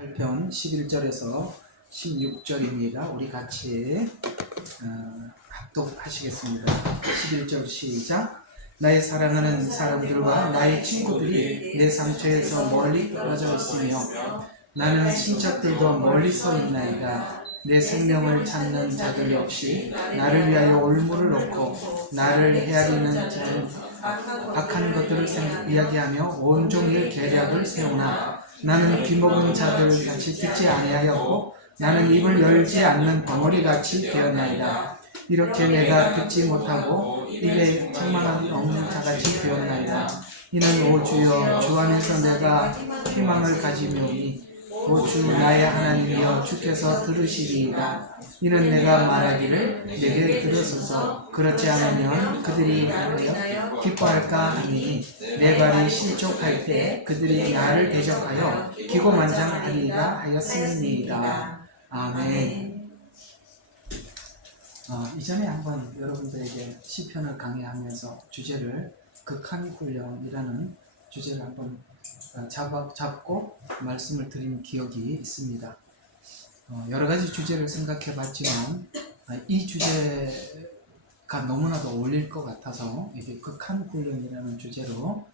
8편 11절에서 16절입니다. 우리 같이 합독하시겠습니다. 11절 시작. 나의 사랑하는 사람들과 나의 친구들이 내 상처에서 멀리 떨어져 있으며 나는 친척들도 멀리 서 있나이다. 내 생명을 찾는 자들 역시 나를 위하여 올무를 놓고 나를 헤아리는 자는 악한 것들을 이야기하며 온종일 계략을 세우나 나는 귀먹은 자들 같이 듣지 아니하였고 나는 입을 열지 않는 벙어리같이 되었나이다. 이렇게 내가 듣지 못하고 입에 책망함이 없는 자같이 되었나이다. 이는 오 주여 주 안에서 내가 희망을 가지며니 오 주 나의 하나님이여 주께서 들으시리이다. 이는 내가 말하기를 내게 들으소서. 그렇지 않으면 그들이 하여 기뻐할까 하니 내 발이 실족할 때 그들이 나를 대적하여 기고만장하리이다 하였음이니이다. 아멘. 이전에 한번 여러분들에게 시편을 강의하면서 주제를 극한 훈련이라는 주제를 한번 잡고 말씀을 드린 기억이 있습니다. 여러 가지 주제를 생각해 봤지만 이 주제가 너무나도 어울릴 것 같아서 이게 극한 훈련이라는 주제로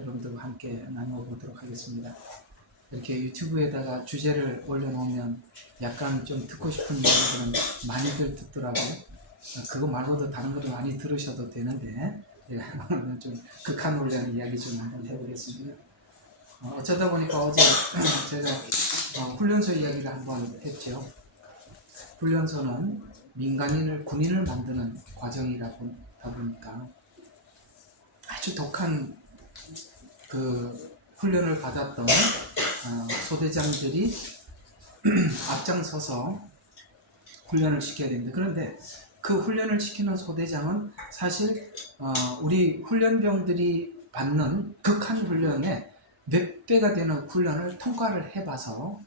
여러분들과 함께 나누어 보도록 하겠습니다. 이렇게 유튜브에다가 주제를 올려놓으면 약간 좀 듣고 싶은 이야기들은 많이들 듣더라고요. 그거 말고도 다른 것도 많이 들으셔도 되는데 오늘은 좀 극한 훈련 이야기 좀 한번 해보겠습니다. 어쩌다 보니까 어제 제가 훈련소 이야기를 한번 했죠. 훈련소는 군인을 만드는 과정이다 보니까 아주 독한 그 훈련을 받았던 소대장들이 앞장서서 훈련을 시켜야 됩니다. 그런데 그 훈련을 시키는 소대장은 사실 우리 훈련병들이 받는 극한 훈련에 몇 배가 되는 훈련을 통과를 해봐서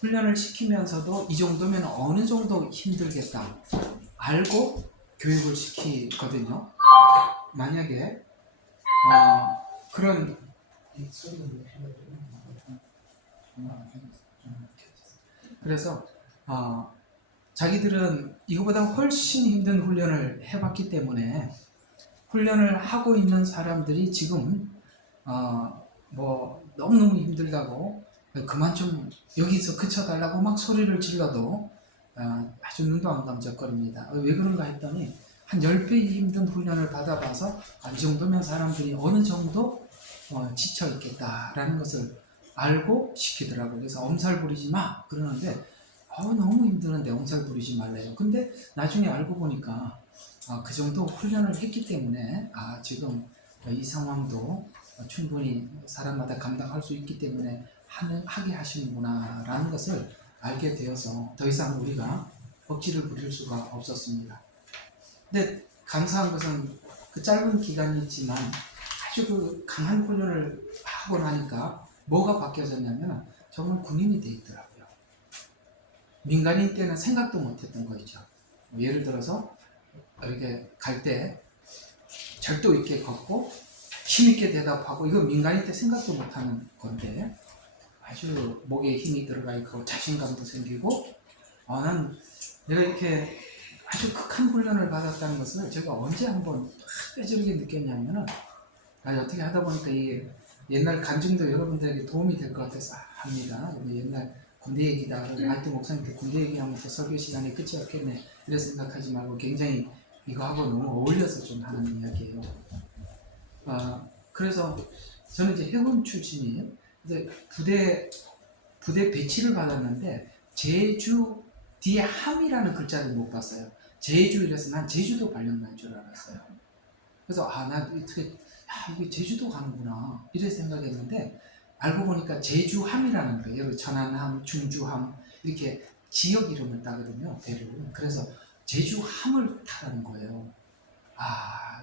훈련을 시키면서도 이 정도면 어느 정도 힘들겠다 알고 교육을 시키거든요. 만약에 그런 그래서 자기들은 이거보다 훨씬 힘든 훈련을 해봤기 때문에 훈련을 하고 있는 사람들이 지금 뭐 너무너무 힘들다고 그만 좀 여기서 그쳐달라고 막 소리를 질러도 아주 눈도 안 감적거립니다. 왜 그런가 했더니 한 10배 힘든 훈련을 받아봐서 이 정도면 사람들이 어느 정도 지쳐 있겠다라는 것을 알고 시키더라고요. 그래서 엄살 부리지 마 그러는데 너무 힘드는데 엄살 부리지 말래요. 근데 나중에 알고 보니까 그 정도 훈련을 했기 때문에 지금 이 상황도 충분히 사람마다 감당할 수 있기 때문에 하게 하시는구나 라는 것을 알게 되어서 더 이상 우리가 억지를 부릴 수가 없었습니다. 근데 감사한 것은 그 짧은 기간이지만 아주 그 강한 훈련을 하고 나니까 뭐가 바뀌어졌냐면 정말 군인이 돼 있더라고요. 민간인 때는 생각도 못했던 거 있죠. 예를 들어서 이렇게 갈 때 절도 있게 걷고 힘있게 대답하고 이거 민간인 때 생각도 못하는 건데 아주 목에 힘이 들어가 있고 자신감도 생기고 난 내가 이렇게 아주 극한 훈련을 받았다는 것을 제가 언제 한번 뼈저리게 느꼈냐면은 어떻게 하다 보니까 이 옛날 간증도 여러분들에게 도움이 될 것 같아서 합니다. 옛날 군대 얘기다. 하여튼 목사님께 군대 얘기하면서 설교 시간이 끝이 없겠네. 이래 생각하지 말고 굉장히 이거하고 너무 어울려서 좀 하는 이야기예요. 그래서 저는 이제 해군 출신이에요. 근데 부대 배치를 받았는데 제주 뒤에 함이라는 글자를 못 봤어요. 제주 이래서 난 제주도 발령 난 줄 알았어요. 그래서 난 어떻게 이게 제주도 가는구나 이래 생각했는데 알고 보니까 제주함이라는 거예요. 여기 천안함, 중주함 이렇게 지역 이름을 따거든요. 배를. 그래서 제주함을 타라는 거예요.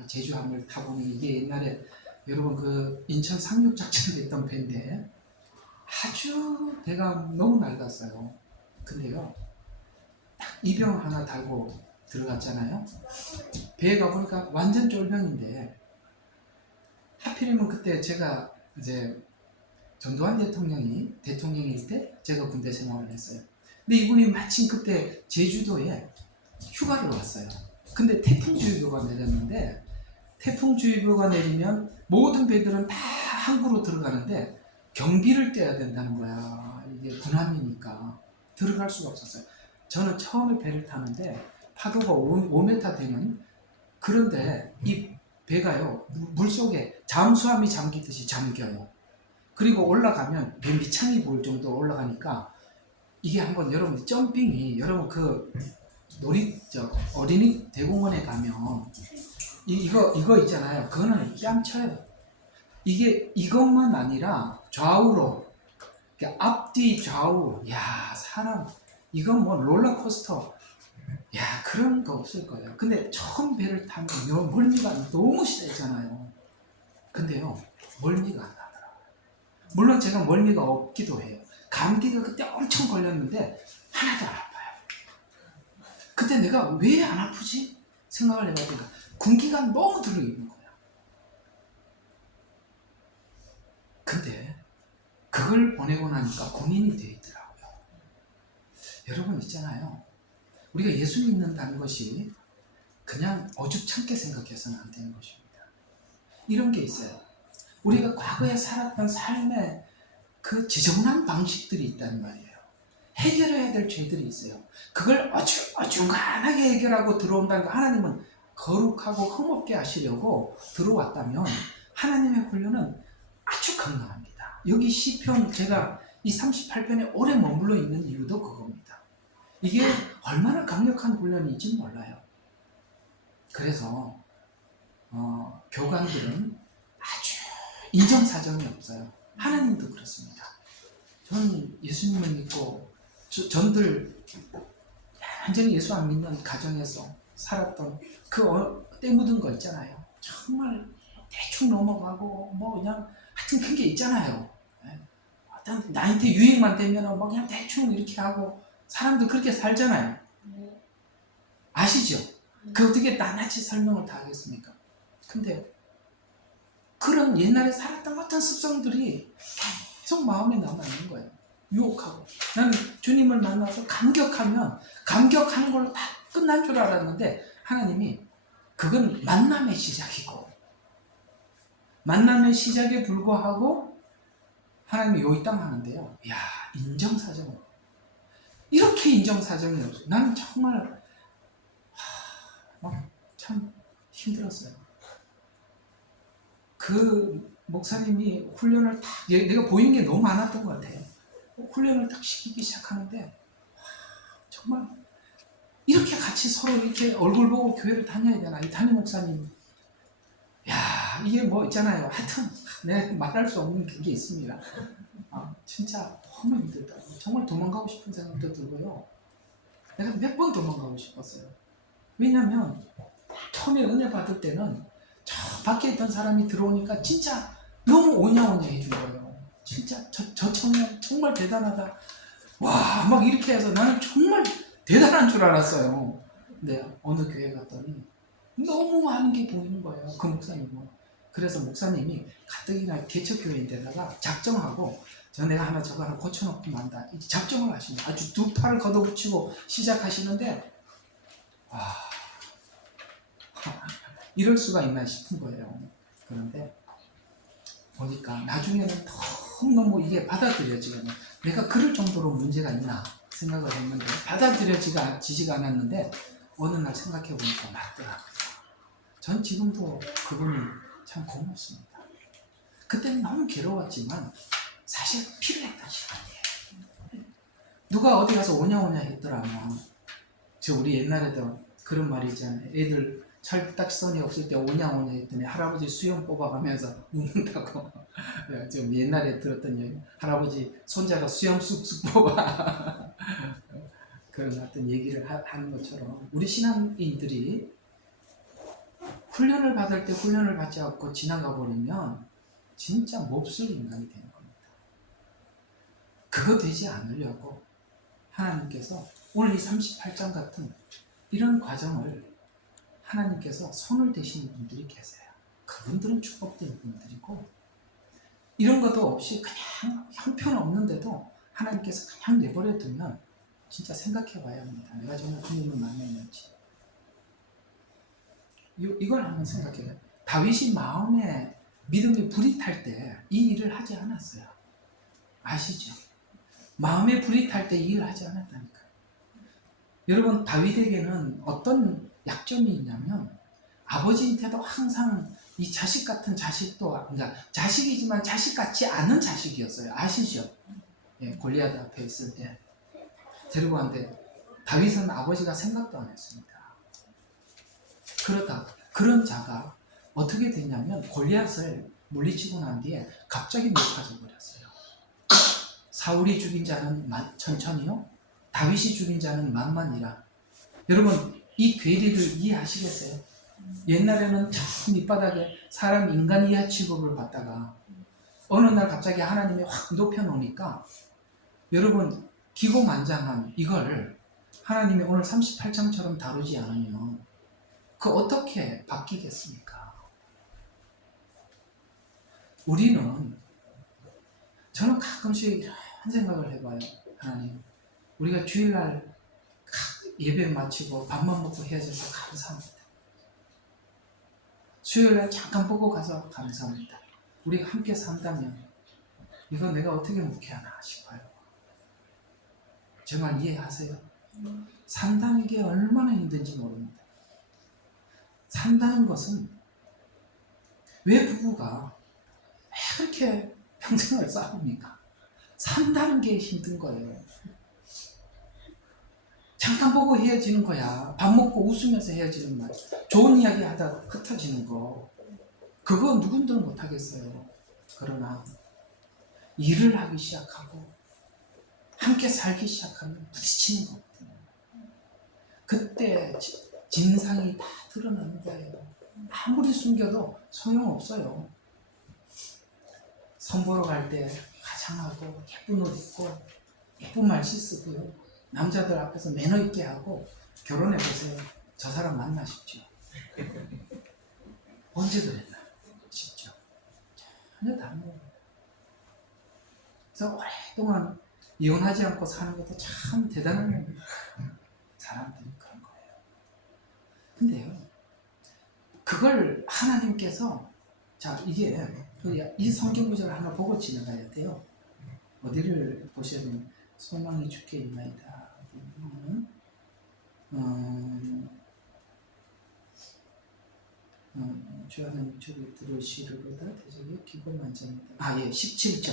제주함을 타보니 이게 옛날에 여러분 그 인천 상륙작전을 했던 배인데 아주 배가 너무 낡았어요. 근데요 딱 이병 하나 달고 들어갔잖아요. 배에 가보니까 완전 쫄병인데 하필이면 그때 제가 이제 전두환 대통령일 때 제가 군대 생활을 했어요. 근데 이분이 마침 그때 제주도에 휴가를 왔어요. 근데 태풍주의보가 내렸는데, 태풍주의보가 내리면 모든 배들은 다 항구로 들어가는데 경비를 떼야 된다는 거야. 이게 군함이니까 들어갈 수가 없었어요. 저는 처음에 배를 타는데 파도가 5m 되는, 그런데 이 배가요 물속에 잠수함이 잠기듯이 잠겨요. 그리고 올라가면 배 밑창이 보일 정도로 올라가니까, 이게 한번 여러분 점핑이, 여러분 그 어린이 대공원에 가면 이거 있잖아요. 그거는 뺨쳐요. 이게 이것만 아니라 좌우로, 앞뒤 좌우, 야 사람, 이건 뭐 롤러코스터, 야 그런 거 없을 거예요. 근데 처음 배를 타면 멀미가 너무 심하잖아요. 근데요 멀미가 안 나더라고요. 물론 제가 멀미가 없기도 해요. 감기가 그때 엄청 걸렸는데 하나도 안 아파요. 그때 내가 왜 안 아프지 생각을 해보니까 군기가 너무 들어있는 거야. 근데 그걸 보내고 나니까 군인이 되어 있더라고요. 여러분 있잖아요, 우리가 예수 믿는다는 것이 그냥 어줍잖게 생각해서는 안 되는 것입니다. 이런 게 있어요. 우리가 과거에 살았던 삶의 그 지저분한 방식들이 있단 말이에요. 해결해야 될 죄들이 있어요. 그걸 어중간하게 해결하고 들어온다는 거, 하나님은 거룩하고 흠없게 하시려고 들어왔다면 하나님의 훈련은 아주 건강합니다. 여기 시편, 제가 이 38편에 오래 머물러 있는 이유도 그겁니다. 이게 얼마나 강력한 훈련인지 몰라요. 그래서 교관들은 아주 인정사정이 없어요. 하나님도 그렇습니다. 저는 예수님을 믿고, 전들 완전히 예수 안 믿는 가정에서 살았던 그 때 묻은 거 있잖아요. 정말 대충 넘어가고 뭐 그냥 하여튼 큰 게 있잖아요. 어떤 나한테 유행만 되면 뭐 그냥 대충 이렇게 하고 사람들 그렇게 살잖아요. 아시죠? 그 어떻게 낱낱이 설명을 다 하겠습니까? 근데 그런 옛날에 살았던 어떤 습성들이 계속 마음에 남아있는 거예요. 유혹하고. 나는 주님을 만나서 감격하는 걸로 다 끝난 줄 알았는데, 하나님이 그건 만남의 시작이고, 만남의 시작에 불과하고 하나님이 요 이 땅 하는데요, 이야, 인정사정, 이렇게 인정사정이 없어요. 나는 정말 참 힘들었어요. 그 목사님이 훈련을 딱, 내가 보이는 게 너무 많았던 것 같아요. 훈련을 딱 시키기 시작하는데 정말 이렇게 같이 서로 이렇게 얼굴 보고 교회를 다녀야 되나, 이 담임 목사님, 야 이게 뭐 있잖아요. 하여튼 내가 말할 수 없는 게 있습니다. 진짜 너무 힘들더라고요. 정말 도망가고 싶은 생각도 들고요. 내가 몇 번 도망가고 싶었어요. 왜냐하면 처음에 은혜 받을 때는 저 밖에 있던 사람이 들어오니까 진짜 너무 오냐오냐 해준 거예요. 진짜 저 청년 정말 대단하다. 와, 막 이렇게 해서 나는 정말 대단한 줄 알았어요. 근데 어느 교회 갔더니 너무 많은 게 보이는 거예요. 그 목사님은. 그래서 목사님이 가뜩이나 개척교회인데다가 작정하고, 내가 하나 저거 하나 고쳐놓고 만다, 이제 작정을 하시네. 아주 두 팔을 걷어붙이고 시작하시는데, 와, 이럴 수가 있나 싶은 거예요. 그런데 보니까 나중에는 너무너무 이게 받아들여지가, 내가 그럴 정도로 문제가 있나 생각을 했는데 받아들여지지가 않았는데, 어느 날 생각해 보니까 맞더라고요. 전 지금도 그분이 참 고맙습니다. 그때는 너무 괴로웠지만 사실 필요했던 시간이에요. 누가 어디 가서 오냐오냐 했더라면, 우리 옛날에도 그런 말이 있잖아요. 애들 철딱선이 없을 때 오냐오냐 했더니 할아버지 수염 뽑아가면서 웃는다고. 좀 옛날에 들었던 얘기, 할아버지 손자가 수염 쑥쑥 뽑아. 그런 어떤 얘기를 하는 것처럼, 우리 신앙인들이 훈련을 받을 때 훈련을 받지 않고 지나가 버리면 진짜 몹쓸 인간이 되는 겁니다. 그거 되지 않으려고 하나님께서 오늘 이 38장 같은 이런 과정을 하나님께서 손을 대시는 분들이 계세요. 그분들은 축복된 분들이고, 이런 것도 없이 그냥 형편없는데도 하나님께서 그냥 내버려 두면 진짜 생각해 봐야 합니다. 내가 정말 주님을 만났는지. 이걸 한번 생각해 봐요. 다윗이 마음에 믿음의 불이 탈 때 이 일을 하지 않았어요. 아시죠? 마음에 불이 탈 때 이 일을 하지 않았다니까요. 여러분, 다윗에게는 어떤 약점이 있냐면 아버지한테도 항상 이 자식 같은 자식도, 그러니까 자식이지만 자식 같지 않은 자식이었어요. 아시죠? 예, 골리앗 앞에 있을 때 데리고 왔는데 다윗은 아버지가 생각도 안 했습니다. 그러다 그런 자가 어떻게 됐냐면 골리앗을 물리치고 난 뒤에 갑자기 높아져 버렸어요. 사울이 죽인 자는 천천히요, 다윗이 죽인 자는 만만이라. 여러분, 이 괴리를 이해하시겠어요? 옛날에는 참 밑바닥에 사람 인간 이하 취급을 받다가 어느 날 갑자기 하나님이 확 높여놓으니까, 여러분, 기고만장한 이걸 하나님이 오늘 38장처럼 다루지 않으면 그 어떻게 바뀌겠습니까? 저는 가끔씩 이런 생각을 해봐요. 하나님, 우리가 주일날 예배 마치고 밥만 먹고 헤어져서 감사합니다. 수요일날 잠깐 보고 가서 감사합니다. 우리가 함께 산다면 이거 내가 어떻게 묵혀하나 싶어요. 정말 이해하세요? 산다는 게 얼마나 힘든지 모릅니다. 산다는 것은 왜 부부가 왜 그렇게 평생을 싸웁니까? 산다는 게 힘든 거예요. 잠깐 보고 헤어지는 거야. 밥 먹고 웃으면서 헤어지는 말. 좋은 이야기 하다가 흩어지는 거. 그거 누군들 못하겠어요. 그러나 일을 하기 시작하고 함께 살기 시작하면 부딪히는 거거든요. 그때 진상이 다 드러나는 거예요. 아무리 숨겨도 소용없어요. 선보러 갈 때 화장하고 예쁜 옷 입고 예쁜 말씨 쓰고요. 남자들 앞에서 매너 있게 하고 결혼해보세요. 저 사람 만나십시오. 언제 그랬나 싶죠. 전혀 다른 겁니다. 그래서 오랫동안 이혼하지 않고 사는 것도 참 대단한 겁니다. 사람들이 그런 거예요. 근데요, 그걸 하나님께서, 자, 이 성경 구절을 하나 보고 지나가야 돼요. 어디를 보셔야 되면 소망이 주께 있나이다. 주 하나님 주를 들으시르로다 대적에 기고만장이다. 예, 17절.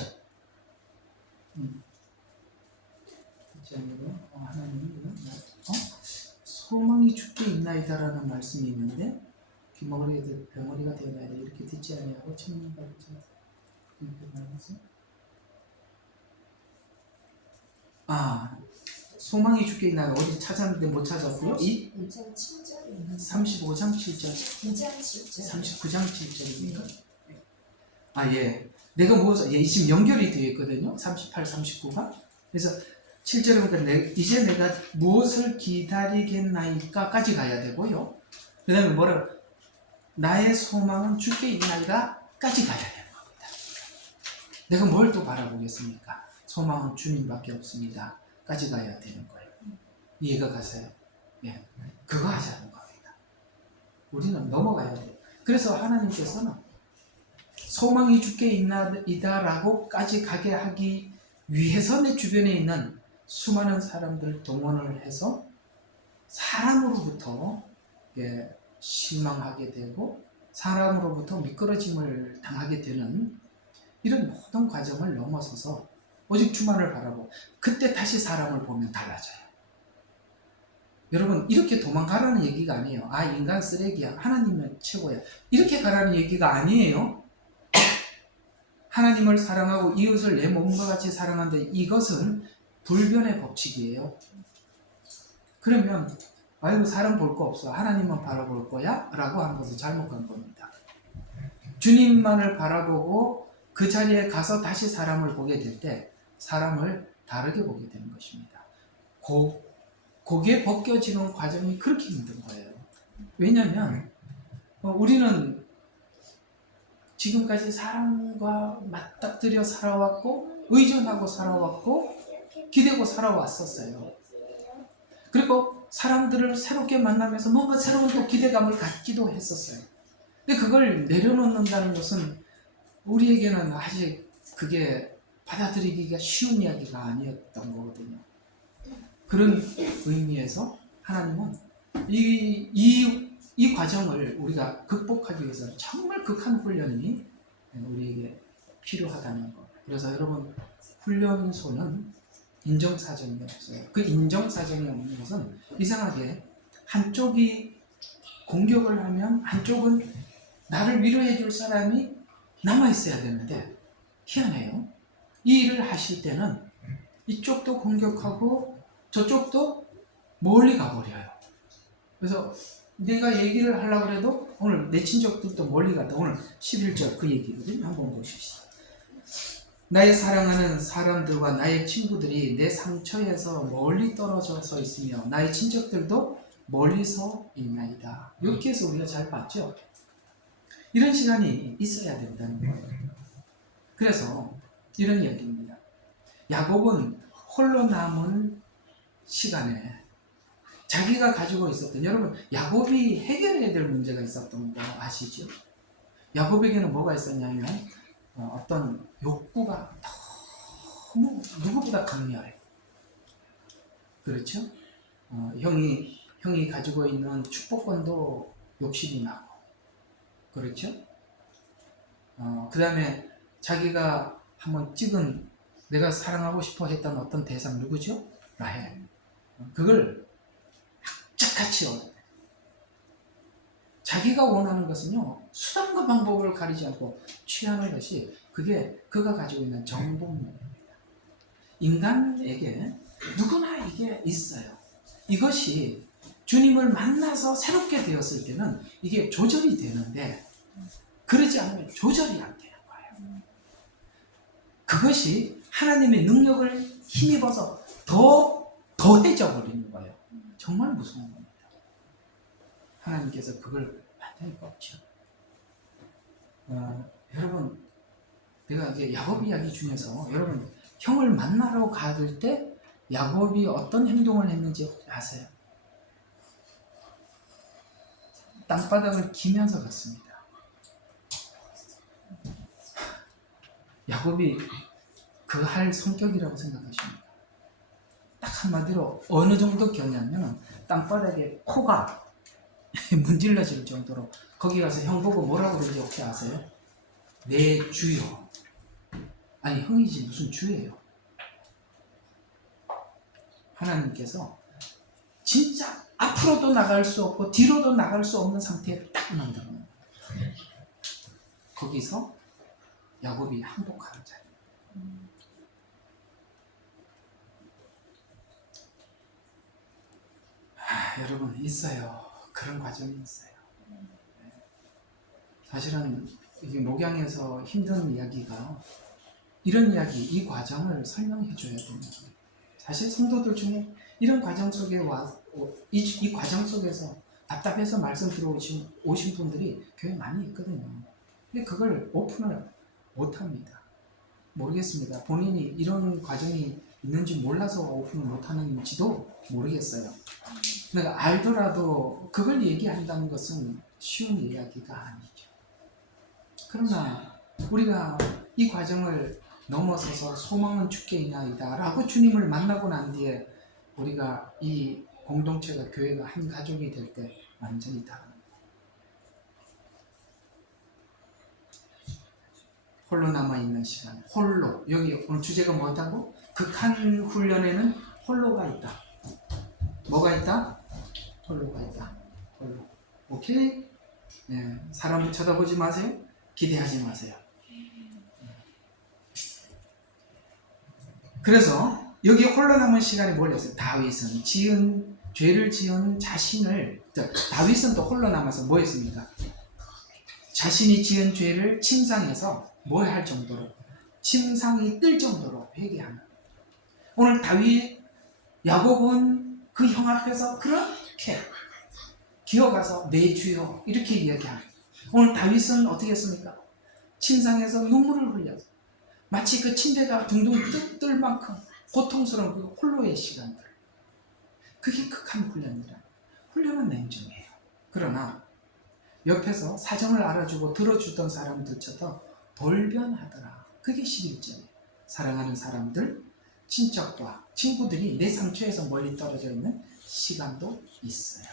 17절로 하나님이 소망이 주께 있나이다라는 말씀이 있는데, 병머리가 되어나이다 이렇게 듣지 아니하고 천년받으자 이렇게 말하면서, 소망이 주께 있나이다 어디 찾았는데 못 찾았고요. 35장 7절입니다. 35장 7절. 9장 7절. 39장 7절입니까? 예. 내가 지금 연결이 되어 있거든요. 38, 39가. 그래서 7절에 보니까 이제 내가 무엇을 기다리겠나이까까지 가야 되고요. 그 다음에 나의 소망은 주께 있나이다까지 가야 되는 겁니다. 내가 뭘 또 바라보겠습니까? 소망은 주님밖에 없습니다. 까지 가야 되는 거예요. 이해가 가세요? 예. 그거 하자는 겁니다. 우리는 넘어가야 돼요. 그래서 하나님께서는 소망이 주께 있나이다라고까지 가게 하기 위해서 내 주변에 있는 수많은 사람들 동원을 해서 사람으로부터 실망하게 되고 사람으로부터 미끄러짐을 당하게 되는 이런 모든 과정을 넘어서서 오직 주만을 바라고, 그때 다시 사람을 보면 달라져요. 여러분, 이렇게 도망가라는 얘기가 아니에요. 인간 쓰레기야, 하나님은 최고야, 이렇게 가라는 얘기가 아니에요. 하나님을 사랑하고 이웃을 내 몸과 같이 사랑한다, 이것은 불변의 법칙이에요. 그러면 사람 볼 거 없어, 하나님만 바라볼 거야? 라고 하는 것은 잘못 간 겁니다. 주님만을 바라보고 그 자리에 가서 다시 사람을 보게 될 때 사람을 다르게 보게 되는 것입니다. 고개 벗겨지는 과정이 그렇게 힘든 거예요. 왜냐하면 우리는 지금까지 사람과 맞닥뜨려 살아왔고 의존하고 살아왔고 기대고 살아왔었어요. 그리고 사람들을 새롭게 만나면서 뭔가 새로운 또 기대감을 갖기도 했었어요. 근데 그걸 내려놓는다는 것은 우리에게는 아직 그게 받아들이기가 쉬운 이야기가 아니었던 거거든요. 그런 의미에서 하나님은 이 과정을 우리가 극복하기 위해서 정말 극한 훈련이 우리에게 필요하다는 것. 그래서 여러분, 훈련소는 인정사정이 없어요. 그 인정사정이 없는 것은 이상하게 한쪽이 공격을 하면 한쪽은 나를 위로해 줄 사람이 남아있어야 되는데 희한해요. 이 일을 하실 때는 이쪽도 공격하고 저쪽도 멀리 가버려요. 그래서 내가 얘기를 하려고 해도 오늘 내 친척들도 멀리 갔다. 오늘 11절 그 얘기거든요. 한번 보십시오. 나의 사랑하는 사람들과 나의 친구들이 내 상처에서 멀리 떨어져 서 있으며 나의 친척들도 멀리서 있나이다. 이렇게 해서 우리가 잘 봤죠. 이런 시간이 있어야 된다는 거예요. 그래서 이런 이야기입니다. 야곱은 홀로 남은 시간에 자기가 가지고 있었던, 여러분 야곱이 해결해야 될 문제가 있었던 거 아시죠? 야곱에게는 뭐가 있었냐면 어떤 욕구가 너무 누구보다 강렬해. 그렇죠? 형이 가지고 있는 축복권도 욕심이 나고, 그렇죠? 그 다음에 자기가 한번 찍은, 내가 사랑하고 싶어 했던 어떤 대상 누구죠? 라헬. 그걸 악착같이 얻어요. 자기가 원하는 것은요, 수단과 방법을 가리지 않고 취하는 것이, 그게 그가 가지고 있는 정복력입니다. 인간에게 누구나 이게 있어요. 이것이 주님을 만나서 새롭게 되었을 때는 이게 조절이 되는데, 그러지 않으면 조절이 안 되는 거예요. 그것이 하나님의 능력을 힘입어서 더해져 버리는 거예요. 정말 무서운 겁니다. 하나님께서 그걸 만들 거 없죠. 여러분, 내가 이제 야곱 이야기 중에서 여러분 형을 만나러 가을 때 야곱이 어떤 행동을 했는지 아세요? 땅바닥을 기면서 갔습니다. 야곱이 그 할 성격이라고 생각하십니까? 딱 한마디로 어느 정도 경냐면 땅바닥에 코가 문질러질 정도로, 거기 가서 형 보고 뭐라고 그러는지 혹시 아세요? 내 주여. 아니 형이지 무슨 주예요. 하나님께서 진짜 앞으로도 나갈 수 없고 뒤로도 나갈 수 없는 상태에 딱 만들어 놓은 거예요. 거기서 야곱이 항복하는 자리예요. 여러분 있어요. 그런 과정이 있어요. 사실은 이게 목양에서 힘든 이야기가 이런 이야기, 이 과정을 설명해 줘야 됩니다. 사실 성도들 중에 이런 과정 속에 이 과정 속에서 답답해서 말씀 들어오신 분들이 교회 많이 있거든요. 근데 그걸 오픈을 못 합니다. 모르겠습니다. 본인이 이런 과정이 있는지 몰라서 오픈을 못 하는지도 모르겠어요. 내가 알더라도 그걸 얘기한다는 것은 쉬운 이야기가 아니죠. 그러나 우리가 이 과정을 넘어서서 소망은 주께 있나이다 라고 주님을 만나고 난 뒤에 우리가 이 공동체가, 교회가 한 가족이 될 때 완전히 다릅니다. 홀로 남아있는 시간, 홀로. 여기 오늘 주제가 뭐다고? 극한 훈련에는 홀로가 있다. 뭐가 있다? 홀로가 있다. 홀로. 오케이? 네, 사람을 쳐다보지 마세요. 기대하지 마세요. 그래서 여기 홀로 남은 시간이 뭘 했어요? 다윗은 죄를 지은 자신을, 다윗은 또 홀로 남아서 뭐 했습니까? 자신이 지은 죄를 침상에서 뭐 할 정도로, 침상이 뜰 정도로 회개하는. 오늘 야곱은 그 형 앞에서 그렇게 기어가서 내 주여 이렇게 이야기하는. 오늘 다윗은 어떻게 했습니까? 침상에서 눈물을 흘려서 마치 그 침대가 둥둥 뜰 만큼 고통스러운 그 홀로의 시간들, 그게 극한 훈련이라. 훈련은 냉정해요. 그러나 옆에서 사정을 알아주고 들어주던 사람들처럼 돌변하더라. 그게 11절이에요. 사랑하는 사람들, 친척과 친구들이 내 상처에서 멀리 떨어져 있는 시간도 있어요.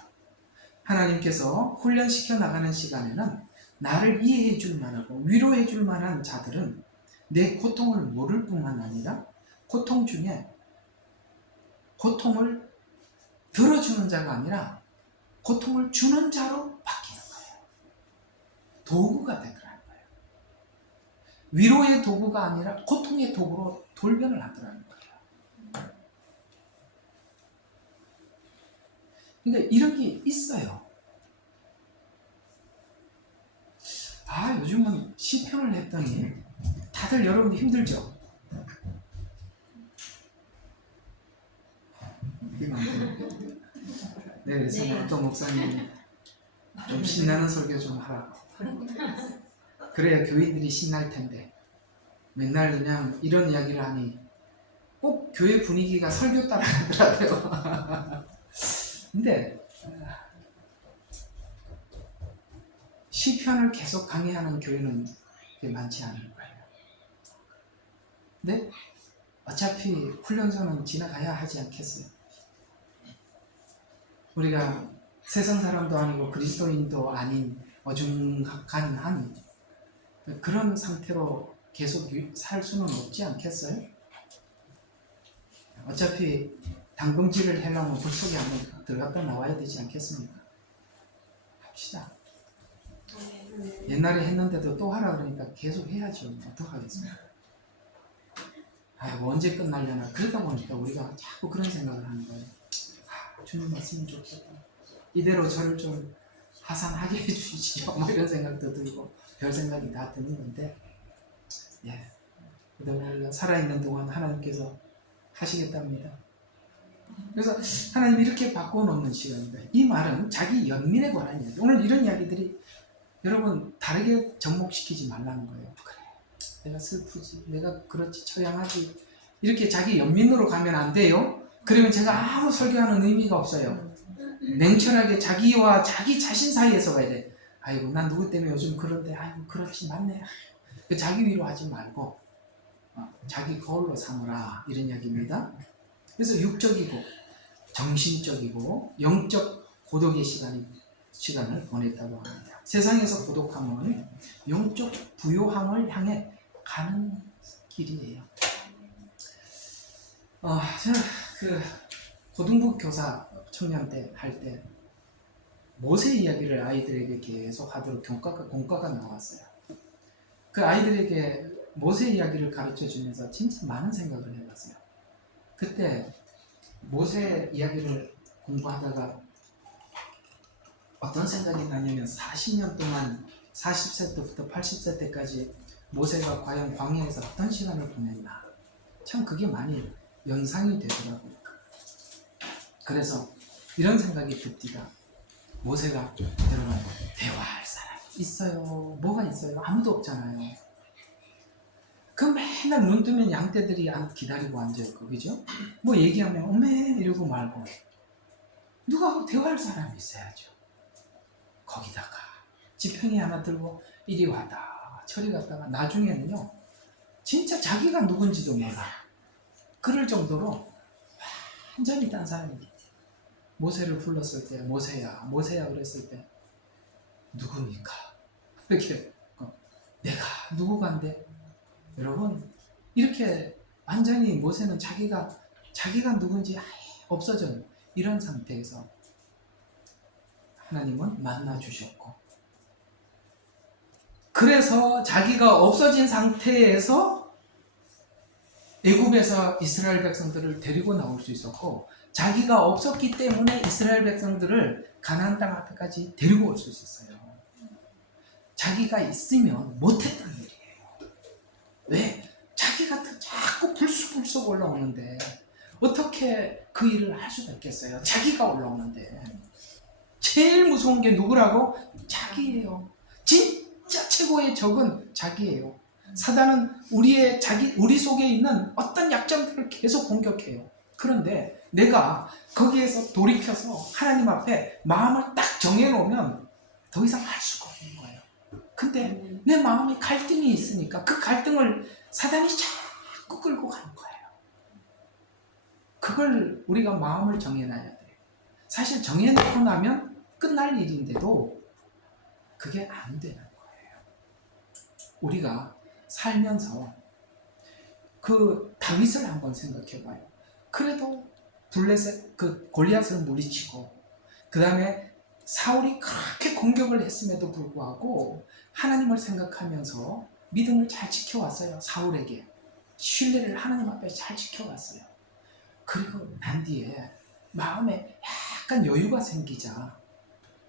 하나님께서 훈련시켜 나가는 시간에는 나를 이해해 줄 만하고 위로해 줄 만한 자들은 내 고통을 모를 뿐만 아니라 고통 중에 고통을 들어주는 자가 아니라 고통을 주는 자로 바뀌는 거예요. 도구가 되더라는 거예요. 위로의 도구가 아니라 고통의 도구로 돌변을 하더라는 거예요. 그러니까 이런 게 있어요. 요즘은 시편을 했더니 다들 여러분 힘들죠? 네, 그래서 어떤 목사님이 좀 신나는 설교 좀 하라고. 그래야 교인들이 신날 텐데 맨날 그냥 이런 이야기를 하니 꼭 교회 분위기가 설교 따라 하더라고요. 근데 시편을 계속 강의하는 교회는 많지 않은 거예요. 근데 어차피 훈련소는 지나가야 하지 않겠어요? 우리가 세상 사람도 아니고 그리스도인도 아닌 어중간한 그런 상태로 계속 살 수는 없지 않겠어요? 어차피 당금질을 하려면 불속에 한번 들어갔다 나와야 되지 않겠습니까? 합시다. 옛날에 했는데도 또 하라 그러니까 계속 해야죠. 어떡하겠습니까? 언제 끝날려나. 그러다 보니까 우리가 자꾸 그런 생각을 하는 거예요. 주님 왔으면 좋겠다. 이대로 저를 좀 하산하게 해주시죠. 뭐 이런 생각도 들고 별 생각이 다 드는 건데, 그다음에 우리가 살아있는 동안 하나님께서 하시겠답니다. 그래서 하나님 이렇게 바꿔놓는 시간입니다. 이 말은 자기 연민에 관한 이야기. 오늘 이런 이야기들이 여러분 다르게 접목시키지 말라는 거예요. 그래, 내가 슬프지, 내가 그렇지, 처량하지, 이렇게 자기 연민으로 가면 안 돼요. 그러면 제가 아무 설교하는 의미가 없어요. 냉철하게 자기와 자기 자신 사이에서 가야 돼. 아이고 난 누구 때문에 요즘 그런데, 아이고 그렇지, 맞네. 자기 위로하지 말고 자기 거울로 삼으라, 이런 이야기입니다. 그래서 육적이고 정신적이고 영적 고독의 시간을 보냈다고 합니다. 세상에서 고독함은 영적 부요함을 향해 가는 길이에요. 저는 고등부 교사 청년 때 할 때 모세 이야기를 아이들에게 계속 하도록 공과가 나왔어요. 그 아이들에게 모세 이야기를 가르쳐 주면서 진짜 많은 생각을 해봤어요. 그때 모세 이야기를 공부하다가 어떤 생각이 나냐면 40년 동안 40세 때부터 80세 때까지 모세가 과연 광야에서 어떤 시간을 보냈나, 참 그게 많이 연상이 되더라고요. 그래서 이런 생각이 듭니다. 모세가 여러분 대화할 사람이 있어요? 뭐가 있어요? 아무도 없잖아요. 그 맨날 눈 뜨면 양떼들이 기다리고 앉아있고, 그죠? 뭐 얘기하면 어메 이러고 말고, 누가 대화할 사람이 있어야죠. 거기다가 지팡이 하나 들고 이리 왔다 저리 갔다가 나중에는요 진짜 자기가 누군지도 몰라. 그럴 정도로 완전히 딴 사람이. 모세를 불렀을 때 모세야 그랬을 때 누굽니까? 이렇게 내가 누구간데? 여러분 이렇게 완전히 모세는 자기가 누군지 아예 없어진 이런 상태에서 하나님은 만나 주셨고, 그래서 자기가 없어진 상태에서 애굽에서 이스라엘 백성들을 데리고 나올 수 있었고, 자기가 없었기 때문에 이스라엘 백성들을 가나안 땅 앞에까지 데리고 올 수 있었어요. 자기가 있으면 못했단 일이에요. 왜? 자기가 자꾸 불쑥불쑥 올라오는데 어떻게 그 일을 할 수가 있겠어요? 자기가 올라오는데. 제일 무서운 게 누구라고? 자기예요. 진짜 최고의 적은 자기예요. 사단은 우리 속에 있는 어떤 약점들을 계속 공격해요. 그런데 내가 거기에서 돌이켜서 하나님 앞에 마음을 딱 정해놓으면 더 이상 할 수가 없는 거예요. 근데 내 마음에 갈등이 있으니까 그 갈등을 사단이 자꾸 끌고 가는 거예요. 그걸 우리가 마음을 정해놔야 돼요. 사실 정해놓고 나면 끝날 일인데도 그게 안 되는 거예요. 우리가 살면서 그 다윗을 한번 생각해봐요. 그래도 골리앗을 물리치고 그 다음에 사울이 그렇게 공격을 했음에도 불구하고 하나님을 생각하면서 믿음을 잘 지켜왔어요. 사울에게 신뢰를 하나님 앞에 잘 지켜왔어요. 그리고 난 뒤에 마음에 약간 여유가 생기자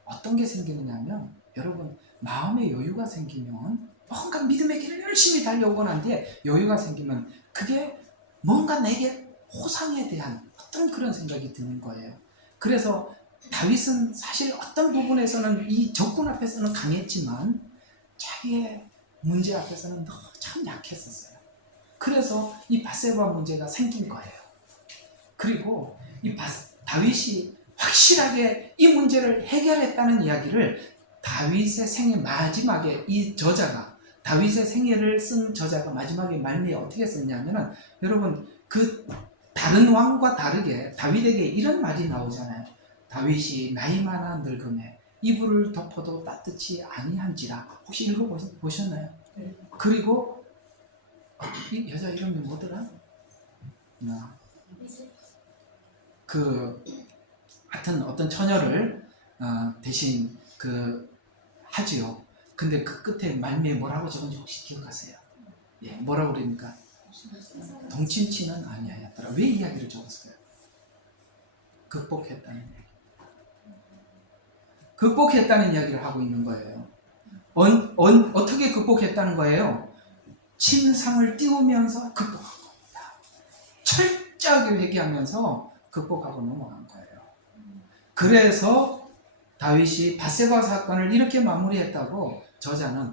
어떤 게 생기느냐면 여러분 마음에 여유가 생기면 뭔가 믿음의 길을 열심히 달려오고 난 뒤에 여유가 생기면 그게 뭔가 내게 호상에 대한 어떤 그런 생각이 드는 거예요. 그래서 다윗은 사실 어떤 부분에서는 이 적군 앞에서는 강했지만 자기의 문제 앞에서는 참 약했었어요. 그래서 이 밧세바 문제가 생긴 거예요. 그리고 이 다윗이 확실하게 이 문제를 해결했다는 이야기를 다윗의 생애 마지막에 이 저자가 다윗의 생애를 쓴 저자가 마지막에 말미에 어떻게 썼냐면은 여러분 그 다른 왕과 다르게 다윗에게 이런 말이 나오잖아요. 다윗이 나이 많아 늙음에 이불을 덮어도 따뜻치 아니한지라. 혹시 읽어보셨나요? 네. 그리고 이 여자 이름이 뭐더라? 하여튼 어떤 처녀를 대신 하지요. 근데 그 끝에 말미에 뭐라고 적은지 혹시 기억하세요? 예, 뭐라고 그러니까 동침치는 아니하였더라. 왜 이야기를 적었어요? 극복했다는 이야기를 하고 있는 거예요. 어떻게 극복했다는 거예요? 침상을 띄우면서 극복한 겁니다. 철저하게 회개하면서 극복하고 넘어간 거예요. 그래서 다윗이 밧세바 사건을 이렇게 마무리했다고 저자는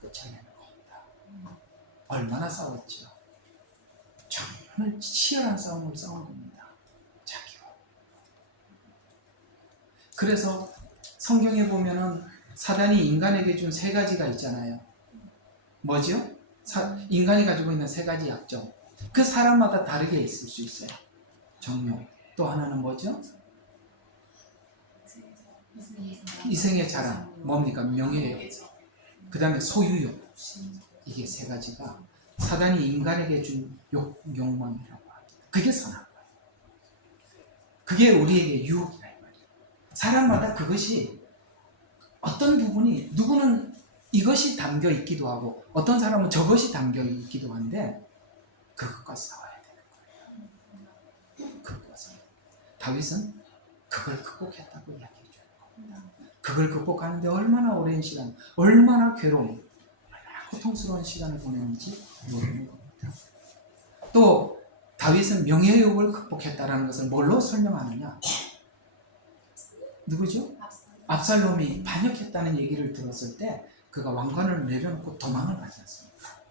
끝을 내는 겁니다. 얼마나 싸웠죠? 정말 치열한 싸움을 싸운 겁니다. 자기와. 그래서 성경에 보면은 사단이 인간에게 준 세 가지가 있잖아요. 뭐죠? 인간이 가지고 있는 세 가지 약점. 그 사람마다 다르게 있을 수 있어요. 정욕. 또 하나는 뭐죠? 이생의 자랑. 뭡니까? 명예욕. 그 다음에 소유욕. 이게 세 가지가 사단이 인간에게 준 욕망이라고 합니다. 그게 선한 거예요. 그게 우리에게 유혹이라 이 말이에요. 사람마다 그것이 어떤 부분이 누구는 이것이 담겨 있기도 하고 어떤 사람은 저것이 담겨 있기도 한데 그것과 싸워야 되는 거예요. 그것과 다윗은 그걸 극복했다고 이야기해 주는 겁니다. 그걸 극복하는데 얼마나 오랜 시간, 얼마나 괴로움, 얼마나 고통스러운 시간을 보냈는지 모르는 겁니다. 또 다윗은 명예욕을 극복했다는 것을 뭘로 설명하느냐? 누구죠? 압살롬이 반역했다는 얘기를 들었을 때 그가 왕관을 내려놓고 도망을 가지 않습니까?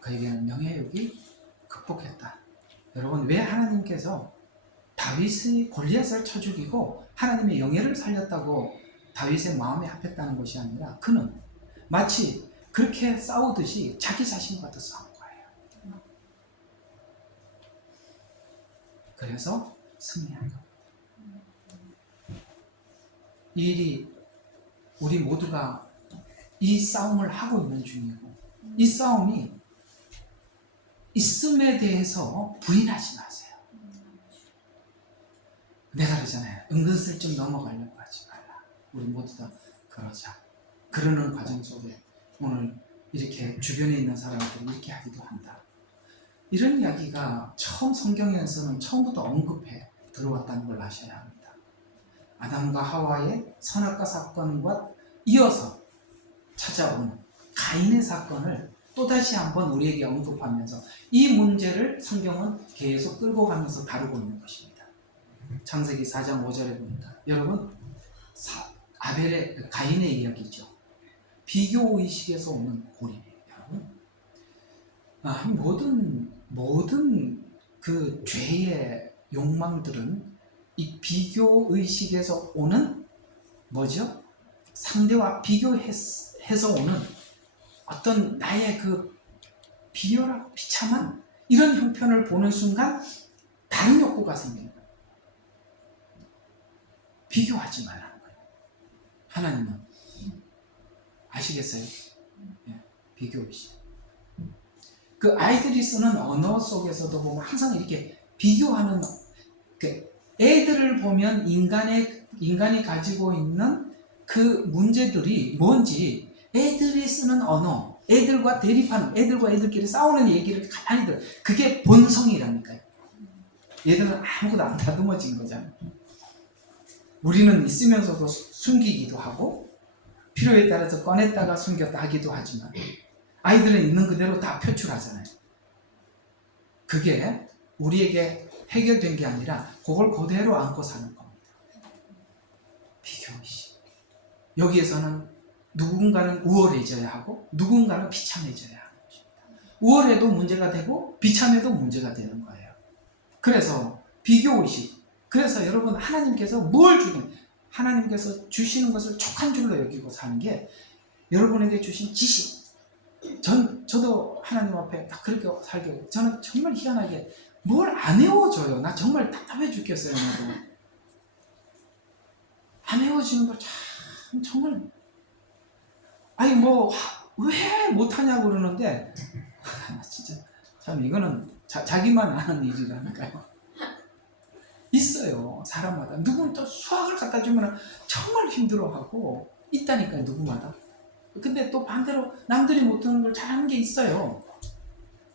그에게는 명예욕이 극복했다. 여러분 왜 하나님께서 다윗의 골리앗을 쳐 죽이고 하나님의 영예를 살렸다고 다윗의 마음에 합했다는 것이 아니라 그는 마치 그렇게 싸우듯이 자기 자신과도 싸운 거예요. 그래서 승리한 겁니다. 이 일이 우리 모두가 이 싸움을 하고 있는 중이고 이 싸움이 있음에 대해서 부인하지 마세요. 내가 그러잖아요. 은근슬쩍 넘어가려고 하지 말라. 우리 모두 다 그러자. 그러는 과정 속에 오늘 이렇게 주변에 있는 사람들이 이렇게 하기도 한다. 이런 이야기가 성경에서는 처음부터 언급해 들어왔다는 걸 아셔야 합니다. 아담과 하와의 선악과 사건과 이어서 찾아온 가인의 사건을 또다시 한번 우리에게 언급하면서 이 문제를 성경은 계속 끌고 가면서 다루고 있는 것입니다. 창세기 4장 5절에 보니까 여러분 가인의 이야기죠. 비교의식에서 오는 고립이에요. 여러분 모든 그 죄의 욕망들은 이 비교 의식에서 오는 뭐죠? 상대와 비교해서 오는 어떤 나의 그 비열하고 비참한 이런 형편을 보는 순간 다른 욕구가 생기는 거예요. 비교하지 말라는 거예요. 하나님은 아시겠어요? 예, 비교의식. 그 아이들이 쓰는 언어 속에서도 보면 항상 이렇게 비교하는, 그 애들을 보면 인간이 가지고 있는 그 문제들이 뭔지 애들이 쓰는 언어, 애들과 대립하는, 애들과 애들끼리 싸우는 얘기를 가만히 들어. 그게 본성이라니까요. 얘들은 아무것도 안 다듬어진 거잖아요. 우리는 있으면서도 숨기기도 하고 필요에 따라서 꺼냈다가 숨겼다 하기도 하지만 아이들은 있는 그대로 다 표출하잖아요. 그게 우리에게 해결된 게 아니라 그걸 그대로 안고 사는 겁니다. 비교의식. 여기에서는 누군가는 우월해져야 하고 누군가는 비참해져야 하는 것입니다. 우월해도 문제가 되고 비참해도 문제가 되는 거예요. 그래서 비교의식. 그래서 여러분 하나님께서 뭘 주든 하나님께서 주시는 것을 족한 줄로 여기고 사는 게 여러분에게 주신 지식. 저도 하나님 앞에 딱 그렇게 살게. 저는 정말 희한하게 뭘 안 외워줘요. 나 정말 답답해 죽겠어요. 나도. 안 외워지는 걸 참 정말 아니 뭐 왜 못하냐고 그러는데 진짜 참 이거는 자기만 아는 일이라니까요. 있어요. 사람마다. 누구는 또 수학을 갖다 주면 정말 힘들어하고 있다니까요. 누구마다. 근데 또 반대로 남들이 못하는 걸 잘하는 게 있어요.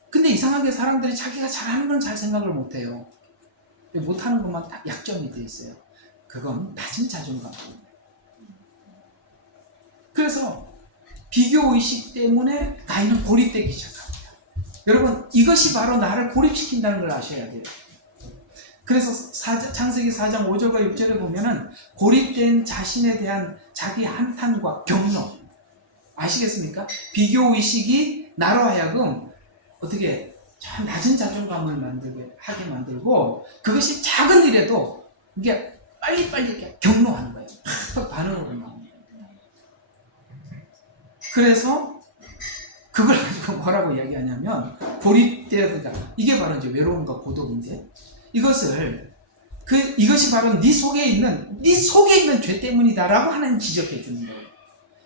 근데 이상하게 사람들이 자기가 잘하는 건 잘 생각을 못해요. 못하는 것만 다 약점이 돼 있어요. 그건 낮은 자존감입니다. 그래서 비교의식 때문에 가인은 고립되기 시작합니다. 여러분 이것이 바로 나를 고립시킨다는 걸 아셔야 돼요. 그래서 창세기 4장 5절과 6절에 보면은 고립된 자신에 대한 자기 한탄과 격노 아시겠습니까? 비교의식이 나로 하여금 어떻게 참 낮은 자존감을 하게 만들고 그것이 작은 일에도 이게 빨리빨리 이렇게 격노하는 거예요. 팍팍 반응으로 나옵니다. 그래서 그걸 가지고 뭐라고 이야기하냐면 고립되어서 이게 바로 이제 외로움과 고독인데 이것이 바로 네 속에 있는 죄 때문이다라고 하나님 지적해 주는 거예요.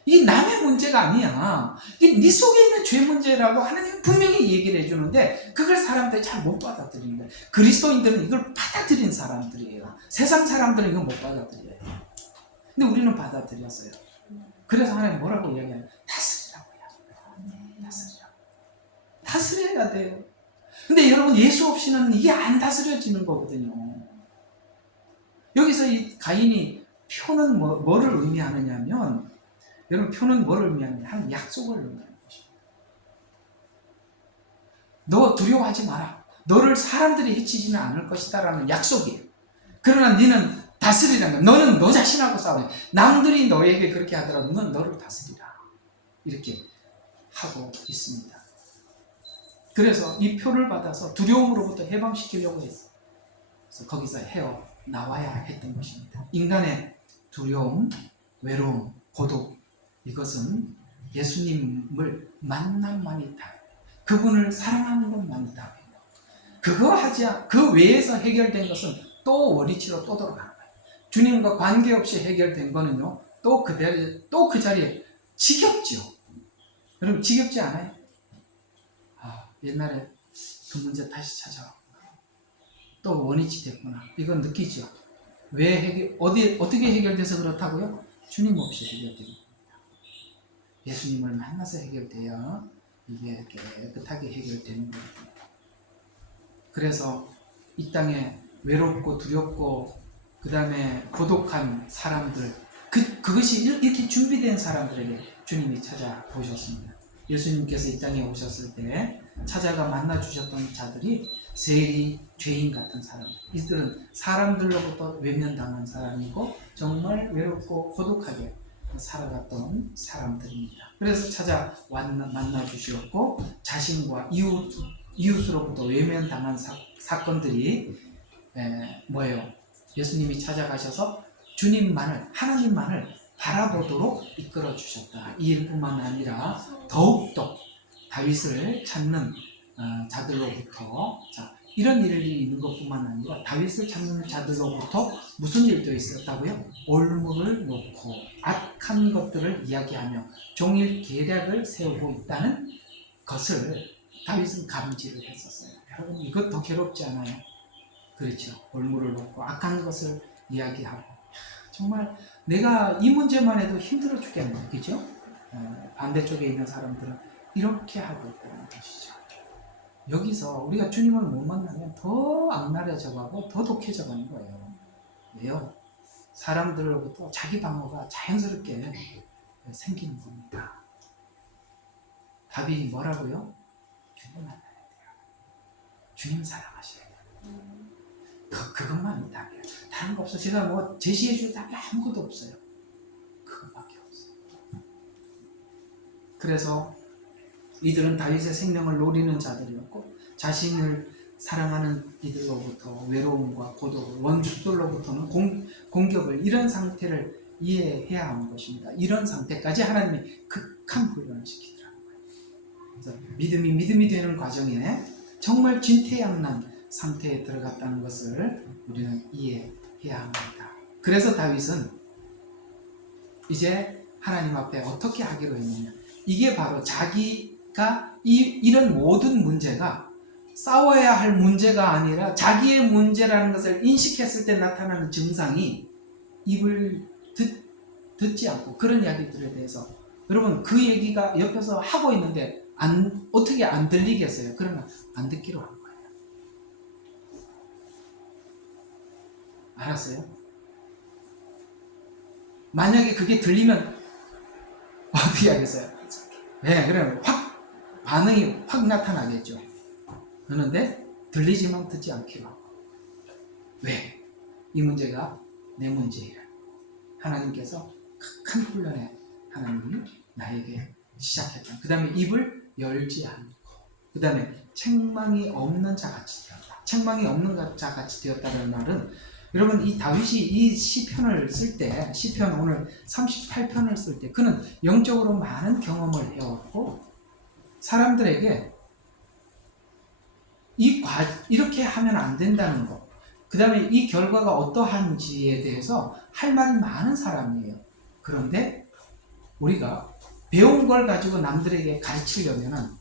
이게 남의 문제가 아니야. 이게 네 속에 있는 죄 문제라고 하나님은 분명히 얘기를 해주는데 그걸 사람들이 잘 못 받아들이는 거예요. 그리스도인들은 이걸 받아들인 사람들이에요. 세상 사람들은 이걸 못 받아들여요. 근데 우리는 받아들였어요. 그래서 하나님 뭐라고 이야기하냐면 다스리라고 이야기해요. 다스려야 돼요. 근데 여러분 예수 없이는 이게 안 다스려지는 거거든요. 여기서 이 가인이 표는 뭐를 의미하느냐면 여러분 표는 뭐를 의미하느냐 하는 약속을 의미하는 것입니다. 너 두려워하지 마라. 너를 사람들이 해치지는 않을 것이다 라는 약속이에요. 그러나 너는 다스리라는 거야. 너는 너 자신하고 싸워. 남들이 너에게 그렇게 하더라도 넌 너를 다스리라. 이렇게 하고 있습니다. 그래서 이 표를 받아서 두려움으로부터 해방시키려고 했어요. 그래서 거기서 헤어나와야 했던 것입니다. 인간의 두려움, 외로움, 고독 이것은 예수님을 만남만이 답. 그분을 사랑하는 것만이 답이에요. 그 외에서 해결된 것은 또 원위치로 또 돌아가는 거예요. 주님과 관계없이 해결된 거는요. 또 그 자리에 지겹죠. 여러분 지겹지 않아요? 옛날에 그 문제 다시 찾아와. 또 원위치 됐구나. 이건 느끼죠. 어떻게 해결돼서 그렇다고요? 주님 없이 해결된 겁니다. 예수님을 만나서 해결돼야 이게 깨끗하게 해결되는 겁니다. 그래서 이 땅에 외롭고 두렵고 그 다음에 고독한 사람들 그것이 이렇게 준비된 사람들에게 주님이 찾아오셨습니다. 예수님께서 이 땅에 오셨을 때 찾아가 만나 주셨던 자들이 세리 죄인 같은 사람. 이들은 사람들로부터 외면당한 사람이고 정말 외롭고 고독하게 살아갔던 사람들입니다. 그래서 만나 주셨고 자신과 이웃으로부터 외면당한 사건들이 뭐예요? 예수님이 찾아가셔서 주님만을 하나님만을 바라보도록 이끌어 주셨다. 이 일뿐만 아니라 더욱더 다윗을 찾는 자들로부터 이런 일이 있는 것뿐만 아니라 다윗을 찾는 자들로부터 무슨 일도 있었다고요? 올무를 놓고 악한 것들을 이야기하며 종일 계략을 세우고 있다는 것을 다윗은 감지를 했었어요. 여러분 이것 더 괴롭지 않아요? 그렇죠. 올무를 놓고 악한 것을 이야기하고 정말 내가 이 문제만 해도 힘들어 죽겠네. 그죠? 반대쪽에 있는 사람들은 이렇게 하고 있다는 것이죠. 여기서 우리가 주님을 못 만나면 더 악랄해져 가고 더 독해져 가는 거예요. 왜요? 사람들로부터 자기 방어가 자연스럽게 생기는 겁니다. 답이 뭐라고요? 주님 만나야 돼요. 주님 사랑하셔야 돼요. 그것만이 답이에요. 다른 거 없어. 제가 뭐 제시해 줄 답이 아무것도 없어요. 그것밖에 없어요. 그래서 이들은 다윗의 생명을 노리는 자들이었고 자신을 사랑하는 이들로부터 외로움과 고독, 원수들로부터는 공격을 이런 상태를 이해해야 하는 것입니다. 이런 상태까지 하나님이 극한 훈련을 시키더라는 거예요. 그래서 믿음이 되는 과정에 정말 진퇴양난 상태에 들어갔다는 것을 우리는 이해해야 합니다. 그래서 다윗은 이제 하나님 앞에 어떻게 하기로 했느냐. 이게 바로 자기가 이런 모든 문제가 싸워야 할 문제가 아니라 자기의 문제라는 것을 인식했을 때 나타나는 증상이 입을 듣지 않고 그런 이야기들에 대해서 여러분 그 얘기가 옆에서 하고 있는데 어떻게 안 들리겠어요? 그러면 안 듣기로 한 거예요. 알았어요? 만약에 그게 들리면 어떻게 하겠어요? 네, 그러면 반응이 확 나타나겠죠. 그런데 들리지만 듣지 않기로 하고. 왜? 이 문제가 내 문제예요. 하나님께서 큰 훈련에 하나님이 나에게 시작했다. 그 다음에 입을 열지 않고 그 다음에 책망이 없는 자같이 되었다. 책망이 없는 자같이 되었다는 말은 여러분 이 다윗이 이 시편을 쓸 때 시편 오늘 38편을 쓸 때 그는 영적으로 많은 경험을 해왔고 사람들에게 이렇게 하면 안 된다는 것 그 다음에 이 결과가 어떠한지에 대해서 할 말이 많은 사람이에요. 그런데 우리가 배운 걸 가지고 남들에게 가르치려면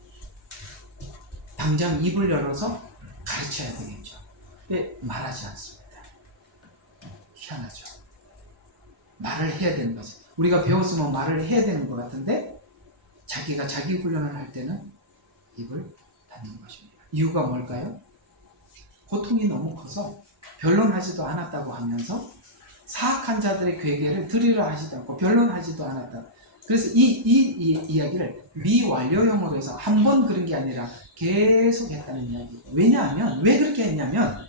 당장 입을 열어서 가르쳐야 되겠죠. 근데 말하지 않습니다. 희한하죠. 말을 해야 되는 거지. 우리가 배웠으면 말을 해야 되는 것 같은데 자기가 자기 훈련을 할 때는 입을 닫는 것입니다. 이유가 뭘까요? 고통이 너무 커서 변론하지도 않았다고 하면서 사악한 자들의 괴계를 들으려 하지도 않고 변론하지도 않았다. 그래서 이 이야기를 미완료형으로 해서 한 번 그런 게 아니라 계속 했다는 이야기예요. 왜냐하면 왜 그렇게 했냐면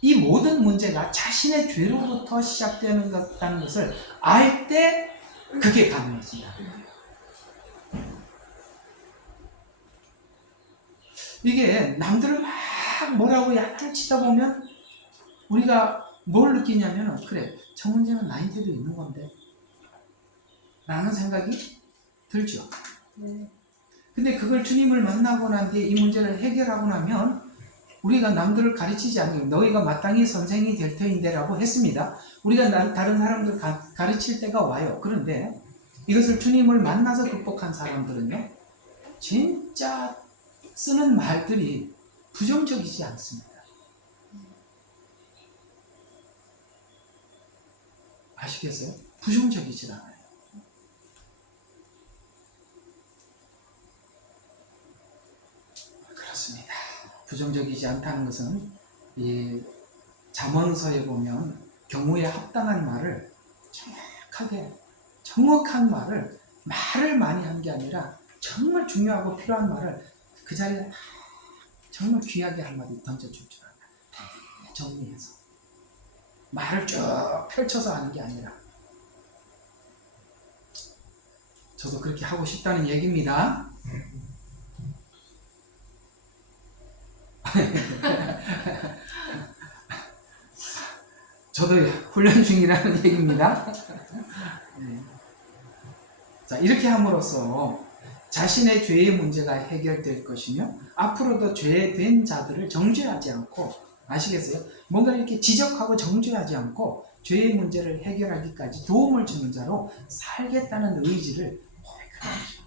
이 모든 문제가 자신의 죄로부터 시작되는 것다는 것을 알 때 그게 가능해진다. 이게 남들을 막 뭐라고 야단치다 보면 우리가 뭘 느끼냐면 그래 저 문제는 나한테도 있는 건데 라는 생각이 들죠. 근데 그걸 주님을 만나고 난 뒤에 이 문제를 해결하고 나면 우리가 남들을 가르치지 않는 너희가 마땅히 선생이 될 터인데 라고 했습니다. 우리가 다른 사람들 가르칠 때가 와요. 그런데 이것을 주님을 만나서 극복한 사람들은요 진짜 쓰는 말들이 부정적이지 않습니다. 아시겠어요? 부정적이지 않아요. 그렇습니다. 부정적이지 않다는 것은 이 잠언서에 보면 경우에 합당한 말을 정확한 말을 많이 한 게 아니라 정말 중요하고 필요한 말을 그 자리에 정말 귀하게 한마디 던져줄 줄 알아요. 정리해서 말을 쭉 펼쳐서 하는 게 아니라 저도 그렇게 하고 싶다는 얘기입니다. 저도 훈련 중이라는 얘기입니다. 네. 자, 이렇게 함으로써 자신의 죄의 문제가 해결될 것이며 앞으로도 죄된 자들을 정죄하지 않고, 아시겠어요? 뭔가 이렇게 지적하고 정죄하지 않고 죄의 문제를 해결하기까지 도움을 주는 자로 살겠다는 의지를 고백하는 것입니다.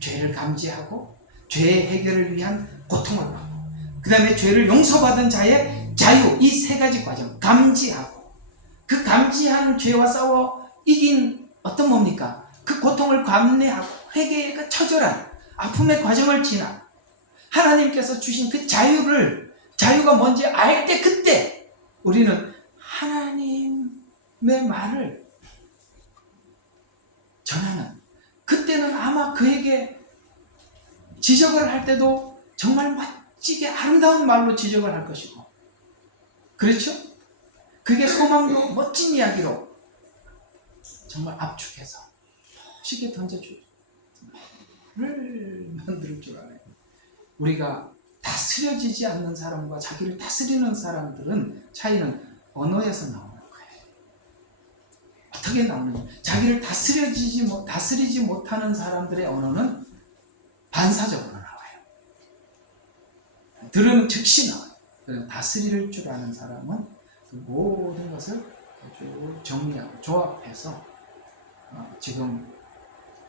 죄를 감지하고 죄의 해결을 위한 고통을 받고, 그 다음에 죄를 용서받은 자의 자유, 이 세 가지 과정, 감지하고, 그 감지한 죄와 싸워 이긴 어떤 뭡니까? 그 고통을 감내하고 회개의 그 처절한 아픔의 과정을 지나 하나님께서 주신 그 자유가 뭔지 알 때, 그때 우리는 하나님의 말을 전하는, 그때는 아마 그에게 지적을 할 때도 정말 멋지게 아름다운 말로 지적을 할 것이고, 그렇죠? 그게 소망도 멋진 이야기로 정말 압축해서 쉽게 던져줄 를 만들 줄 알아요. 우리가 다스려지지 않는 사람과 자기를 다스리는 사람들은 차이는 언어에서 나오는 거예요. 어떻게 나오느냐? 자기를 다스리지 못하는 사람들의 언어는 반사적으로 나와요. 들으면 즉시 나와요. 다스릴 줄 아는 사람은 그 모든 것을 쭉 정리하고 조합해서 지금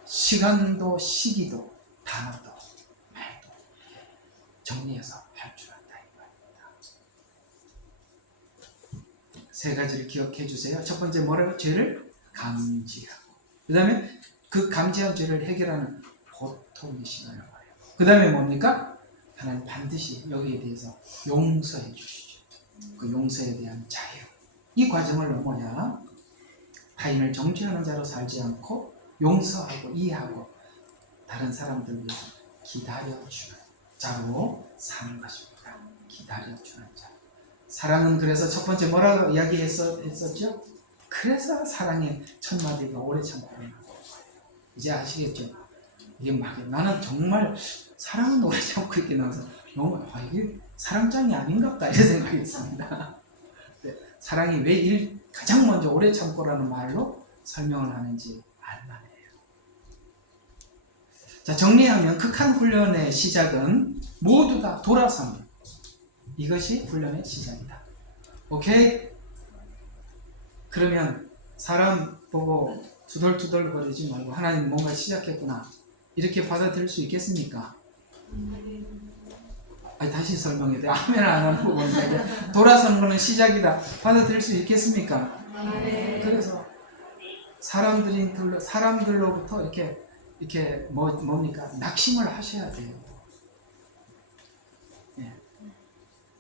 시간도 시기도 단어도 말도 정리해서 할 줄 안다 이 말입니다. 세 가지를 기억해 주세요. 첫 번째 뭐라고? 죄를 감지하고, 그 다음에 그 감지한 죄를 해결하는 고통의 시간을 말해요. 그 다음에 뭡니까? 하나님 반드시 여기에 대해서 용서해 주시죠. 그 용서에 대한 자유, 이 과정을 넘어야 타인을 정죄하는 자로 살지 않고 용서하고 이해하고 다른 사람들 위해서 기다려주는 자로 사는 것입니다. 기다려주는 자. 사랑은 그래서 첫 번째 뭐라고 이야기했었죠? 그래서 사랑의 첫 마디가 오래 참고 있는 거예요. 이제 아시겠죠? 이게 막 나는 정말 사랑은 오래 참고 있게 나와서 너무 이게 사랑장이 아닌갑다 이런 생각이 있습니다. 네, 사랑이 왜 가장 먼저 오래 참고라는 말로 설명을 하는지 알만해요. 자, 정리하면 극한 훈련의 시작은 모두 다 돌아서는, 이것이 훈련의 시작이다. 오케이? 그러면 사람 보고 투덜투덜 거리지 말고 하나님 뭔가 시작했구나 이렇게 받아들일 수 있겠습니까? 다시 설명해야 돼. 아멘 안 하고 돌아서는 거는 시작이다. 받아들일 수 있겠습니까? 그래서 사람들로부터 이렇게 뭡니까? 낙심을 하셔야 돼요. 예.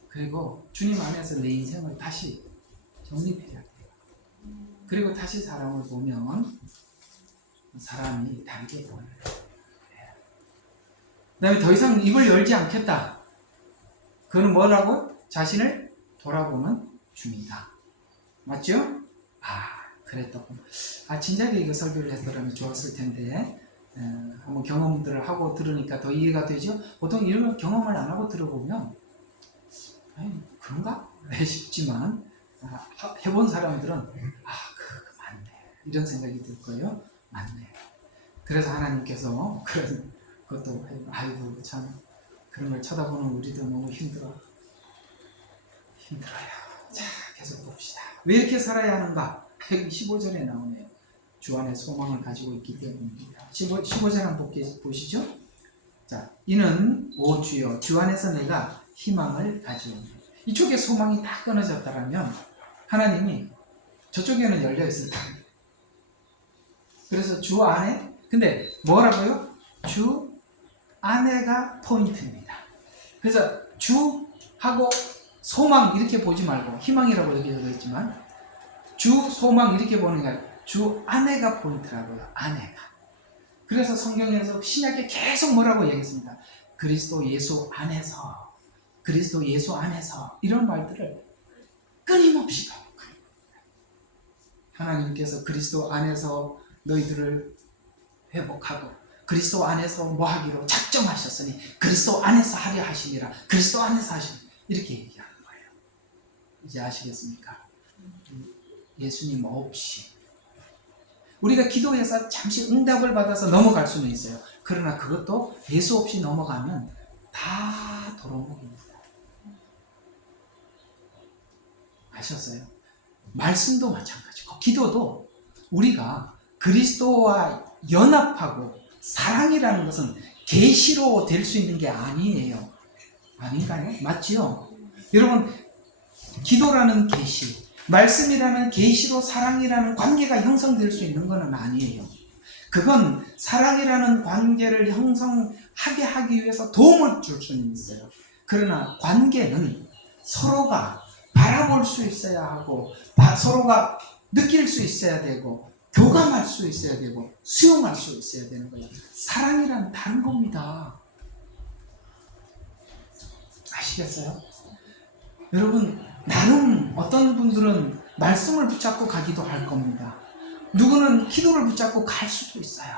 그리고 주님 안에서 내 인생을 다시 정립해야 돼요. 그리고 다시 사람을 보면 사람이 다르게 보여요. 예. 그 다음에 더 이상 입을 열지 않겠다. 그거는 뭐라고? 자신을 돌아보는 중이다. 맞죠? 그랬더군. 진작에 이거 설교를 했더라면 좋았을 텐데, 한번 경험들을 하고 들으니까 더 이해가 되죠? 보통 이런 걸 경험을 안 하고 들어보면, 그런가? 싶지만, 해본 사람들은, 그거 맞네. 이런 생각이 들 거예요. 맞네. 그래서 하나님께서 그런 것도, 아이고, 참, 그런 걸 쳐다보는 우리도 너무 힘들어요. 자, 계속 봅시다. 왜 이렇게 살아야 하는가? 15절에 나오네요. 주 안에 소망을 가지고 있기 때문입니다. 15절 한번 보시죠. 자, 이는 오 주여 주 안에서 내가 희망을 가지오니. 이쪽에 소망이 다 끊어졌다면 하나님이 저쪽에는 열려 있을 겁니다. 그래서 주 안에, 근데 뭐라고요? 주 안에가 포인트입니다. 그래서 주하고 소망 이렇게 보지 말고, 희망이라고 얘기하고 있지만 주, 소망 이렇게 보는 게 아니라 주 안에가 포인트라고요. 안에가. 그래서 성경에서 신약에 계속 뭐라고 얘기했습니다. 그리스도 예수 안에서, 그리스도 예수 안에서, 이런 말들을 끊임없이 반복합니다. 하나님께서 그리스도 안에서 너희들을 회복하고 그리스도 안에서 뭐 하기로 작정하셨으니 그리스도 안에서 하려 하시니라. 그리스도 안에서 하시니 이렇게 얘기하는 거예요. 이제 아시겠습니까? 예수님 없이 우리가 기도해서 잠시 응답을 받아서 넘어갈 수는 있어요. 그러나 그것도 예수 없이 넘어가면 다 도루묵입니다. 아셨어요? 말씀도 마찬가지고 기도도 우리가 그리스도와 연합하고 사랑이라는 것은 계시로 될 수 있는 게 아니에요. 아닌가요? 맞지요? 여러분, 기도라는 계시, 말씀이라는 계시로 사랑이라는 관계가 형성될 수 있는 것은 아니에요. 그건 사랑이라는 관계를 형성하게 하기 위해서 도움을 줄 수는 있어요. 그러나 관계는 서로가 바라볼 수 있어야 하고 서로가 느낄 수 있어야 되고 교감할 수 있어야 되고 수용할 수 있어야 되는 거예요. 사랑이란 다른 겁니다. 아시겠어요? 여러분, 나는 어떤 분들은 말씀을 붙잡고 가기도 할 겁니다. 누구는 기도를 붙잡고 갈 수도 있어요.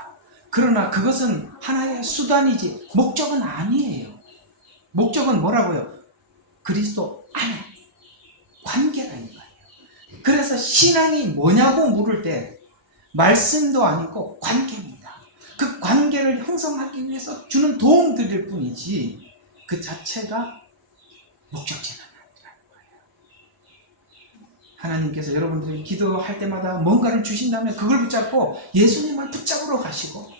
그러나 그것은 하나의 수단이지 목적은 아니에요. 목적은 뭐라고요? 그리스도 안에 관계가 있는 거예요. 그래서 신앙이 뭐냐고 물을 때 말씀도 아니고 관계입니다. 그 관계를 형성하기 위해서 주는 도움들일 뿐이지 그 자체가 목적지는 아니라는 거예요. 하나님께서 여러분들이 기도할 때마다 뭔가를 주신다면 그걸 붙잡고 예수님을 붙잡으러 가시고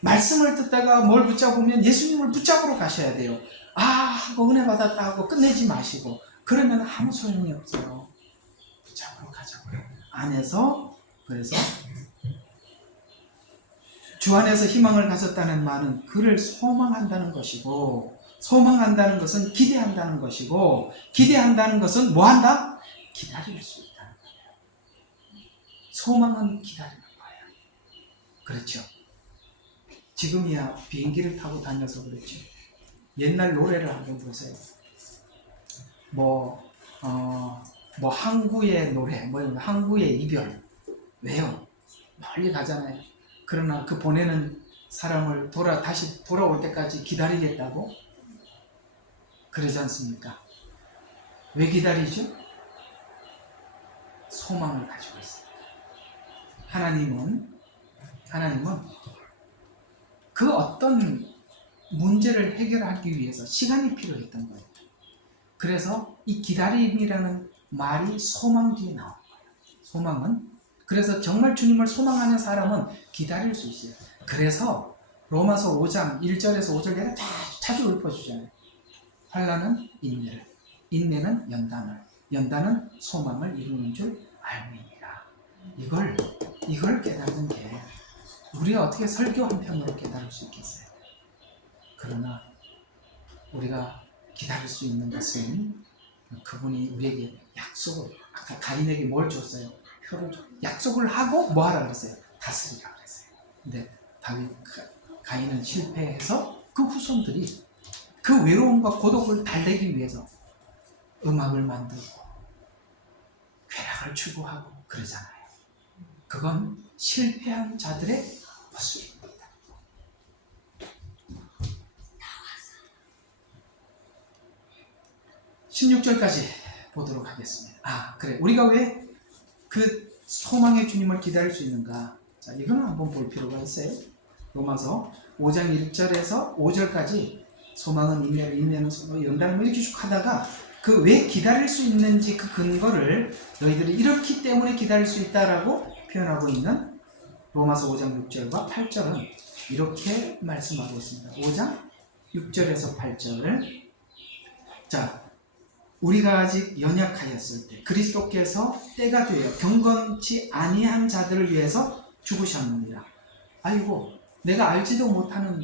말씀을 듣다가 뭘 붙잡으면 예수님을 붙잡으러 가셔야 돼요. 아 하고 은혜 받았다 하고 끝내지 마시고 그러면 아무 소용이 없어요. 붙잡으러 가자고요. 안에서 그래서 주 안에서 희망을 가졌다는 말은 그를 소망한다는 것이고 소망한다는 것은 기대한다는 것이고 기대한다는 것은 뭐한다? 기다릴 수 있다는 거예요. 소망은 기다리는 거예요. 그렇죠. 지금이야 비행기를 타고 다녀서 그렇죠. 옛날 노래를 한번 보세요. 뭐 항구의 노래, 항구의 이별. 왜요? 멀리 가잖아요. 그러나 그 보내는 사람을 다시 돌아올 때까지 기다리겠다고? 그러지 않습니까? 왜 기다리죠? 소망을 가지고 있습니다. 하나님은 그 어떤 문제를 해결하기 위해서 시간이 필요했던 거예요. 그래서 이 기다림이라는 말이 소망 뒤에 나온 거예요. 소망은 그래서 정말 주님을 소망하는 사람은 기다릴 수 있어요. 그래서 로마서 5장 1절에서 5절에 자주 읊어주잖아요. 환난은 인내를, 인내는 연단을, 연단은 소망을 이루는 줄 알미니라. 이걸 깨닫는 게 우리가 어떻게 설교 한 편으로 깨달을 수 있겠어요? 그러나 우리가 기다릴 수 있는 것은 그분이 우리에게 약속을, 아까 가인에게 뭘 줬어요? 표를 줬어요. 약속을 하고 뭐 하라 그랬어요? 다스리라 그랬어요. 근데 가인은 실패해서 그 후손들이 그 외로움과 고독을 달래기 위해서 음악을 만들고 쾌락을 추구하고 그러잖아요. 그건 실패한 자들의 모습입니다. 16절까지 보도록 하겠습니다. 그래. 우리가 왜 그 소망의 주님을 기다릴 수 있는가? 자, 이거는 한번 볼 필요가 있어요. 로마서 5장 1절에서 5절까지 소망은 인내를, 인내는 소망을, 연단을 이렇게 쭉 하다가 그 왜 기다릴 수 있는지 그 근거를 너희들이 이렇기 때문에 기다릴 수 있다라고 표현하고 있는 로마서 5장 6절과 8절은 이렇게 말씀하고 있습니다. 5장 6절에서 8절. 자, 우리가 아직 연약하였을 때 그리스도께서 때가 되어 경건치 아니한 자들을 위해서 죽으셨느니라. 아이고, 내가 알지도 못하는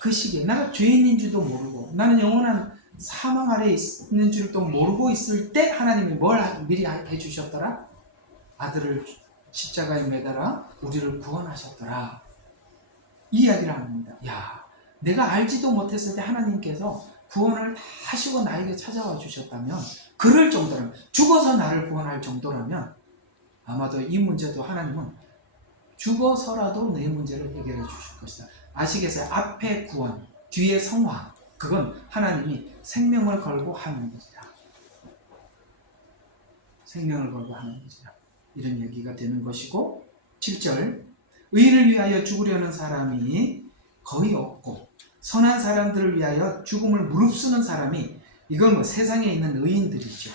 그 시기에 나가 죄인인 줄도 모르고 나는 영원한 사망 아래에 있는 줄도 모르고 있을 때 하나님이 뭘 미리 해주셨더라? 아들을 십자가에 매달아 우리를 구원하셨더라. 이 이야기를 합니다. 야, 내가 알지도 못했을 때 하나님께서 구원을 다 하시고 나에게 찾아와 주셨다면, 그럴 정도라면, 죽어서 나를 구원할 정도라면 아마도 이 문제도 하나님은 죽어서라도 내 문제를 해결해 주실 것이다. 아시겠어요? 앞에 구원, 뒤에 성화. 그건 하나님이 생명을 걸고 하는 것이다. 생명을 걸고 하는 것이다. 이런 얘기가 되는 것이고, 7절, 의인을 위하여 죽으려는 사람이 거의 없고 선한 사람들을 위하여 죽음을 무릅쓰는 사람이, 이건 뭐 세상에 있는 의인들이죠.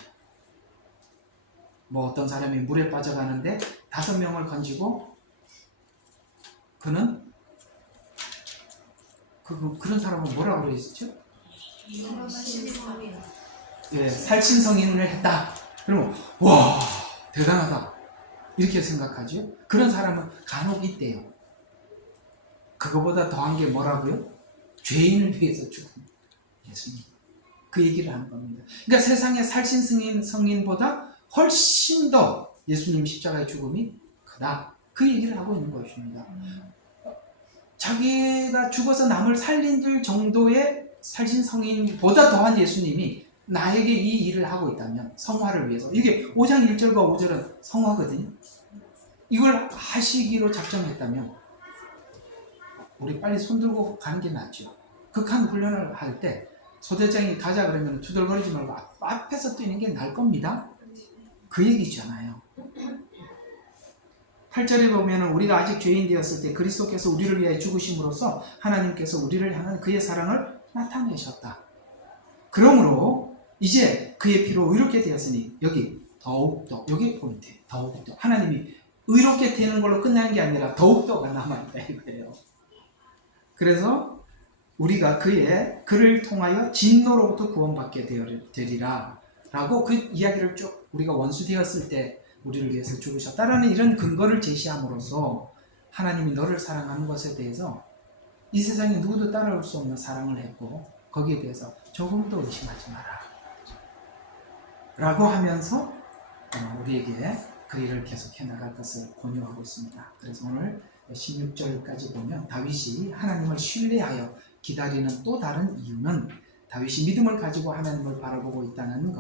뭐 어떤 사람이 물에 빠져가는데 5명을 건지고 그는 그런 사람은 뭐라고 그러셨죠? 예, 살신성인을 했다. 그러면 와 대단하다 이렇게 생각하죠. 그런 사람은 간혹 있대요. 그거보다 더한 게 뭐라고요? 죄인을 위해서 죽은 예수님. 그 얘기를 하는 겁니다. 그러니까 세상의 살신성인보다 훨씬 더 예수님 십자가의 죽음이 크다. 그 얘기를 하고 있는 것입니다. 자기가 죽어서 남을 살린 정도의 살신성인보다 더한 예수님이 나에게 이 일을 하고 있다면, 성화를 위해서, 이게 5장 1절과 5절은 성화거든요. 이걸 하시기로 작정했다면 우리 빨리 손들고 가는 게 낫죠. 극한 훈련을 할 때 소대장이 가자 그러면 투덜거리지 말고 앞에서 뛰는 게 나을 겁니다. 그 얘기잖아요. 8절에 보면 우리가 아직 죄인 되었을 때 그리스도께서 우리를 위하여 죽으심으로써 하나님께서 우리를 향한 그의 사랑을 나타내셨다. 그러므로 이제 그의 피로 의롭게 되었으니, 여기 더욱더, 여기 포인트, 더욱더 하나님이 의롭게 되는 걸로 끝나는 게 아니라 더욱더가 남아있다 이거예요. 그래서 우리가 그를 통하여 진노로부터 구원받게 되리라 라고 그 이야기를 쭉, 우리가 원수 되었을 때 우리를 위해서 죽으셨다라는 이런 근거를 제시함으로써 하나님이 너를 사랑하는 것에 대해서 이 세상에 누구도 따라올 수 없는 사랑을 했고, 거기에 대해서 조금도 의심하지 마라 라고 하면서 우리에게 그 일을 계속 해나갈 것을 권유하고 있습니다. 그래서 오늘 16절까지 보면 다윗이 하나님을 신뢰하여 기다리는 또 다른 이유는, 다윗이 믿음을 가지고 하나님을 바라보고 있다는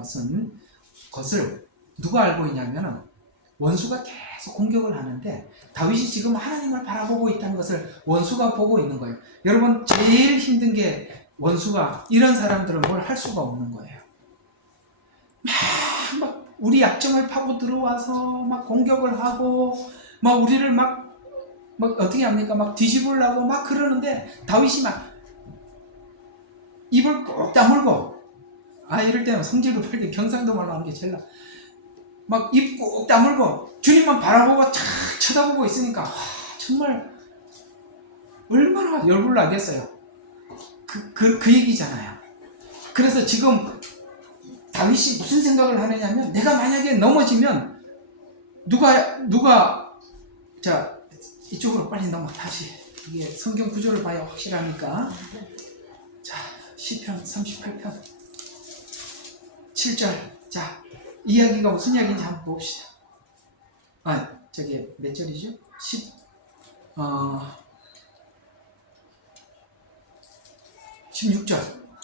것을 누가 알고 있냐면 원수가 계속 공격을 하는데 다윗이 지금 하나님을 바라보고 있다는 것을 원수가 보고 있는 거예요. 여러분, 제일 힘든 게 원수가, 이런 사람들은 뭘 할 수가 없는 거예요. 막 우리 약점을 파고 들어와서 막 공격을 하고 막 우리를 막 어떻게 합니까? 막 뒤집으려고 막 그러는데 다윗이 막 입을 꼭 다물고, 이럴 때는 성질도 풀때 경상도 말로 하는 게 제일 나. 막 입 꼭 다물고 주님만 바라보고 착 쳐다보고 있으니까 정말 얼마나 열불 나겠어요. 그 얘기잖아요. 그래서 지금 다윗이 무슨 생각을 하느냐면, 내가 만약에 넘어지면 누가 자 이쪽으로 빨리 넘어. 다시 이게 성경 구조를 봐야 확실하니까. 자, 시편 38편 7절. 자, 이야기가 무슨 이야기인지 한번 봅시다. 저기 몇 절이죠? 16절.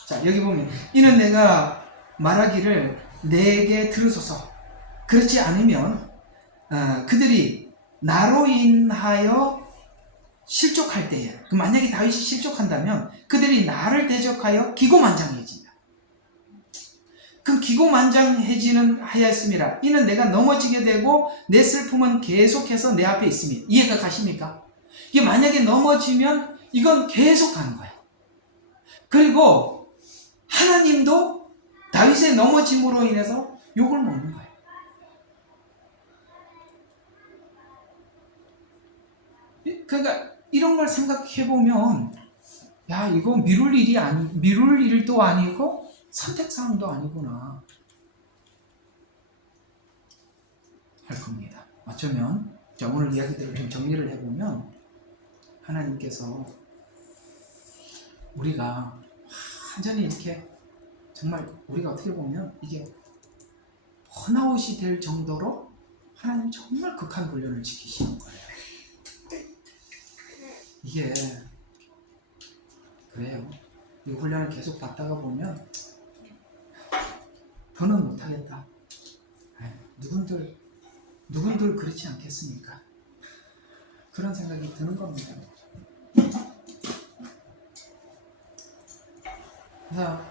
자, 여기 보면 이는 내가 말하기를 내게 들으소서. 그렇지 않으면 그들이 나로 인하여 실족할 때에, 만약에 다윗이 실족한다면 그들이 나를 대적하여 기고만장해진다. 그 기고만장해지는 하였음이라. 이는 내가 넘어지게 되고 내 슬픔은 계속해서 내 앞에 있음이. 이해가 가십니까? 이게 만약에 넘어지면 이건 계속 가는 거예요. 그리고 하나님도 다윗의 넘어짐으로 인해서 욕을 먹는 거예요. 그러니까 이런 걸 생각해 보면, 야, 이거 미룰 일도 아니고 선택사항도 아니구나 할 겁니다. 어쩌면 오늘 이야기들을 좀 정리를 해보면, 하나님께서 우리가 완전히 이렇게 정말 우리가 어떻게 보면 이게 번아웃이 될 정도로 하나님 정말 극한 훈련을 시키시는 거예요. 이게 그래요. 이 훈련을 계속 받다가 보면 더는 못하겠다. 누군들 그렇지 않겠습니까? 그런 생각이 드는 겁니다. 그래서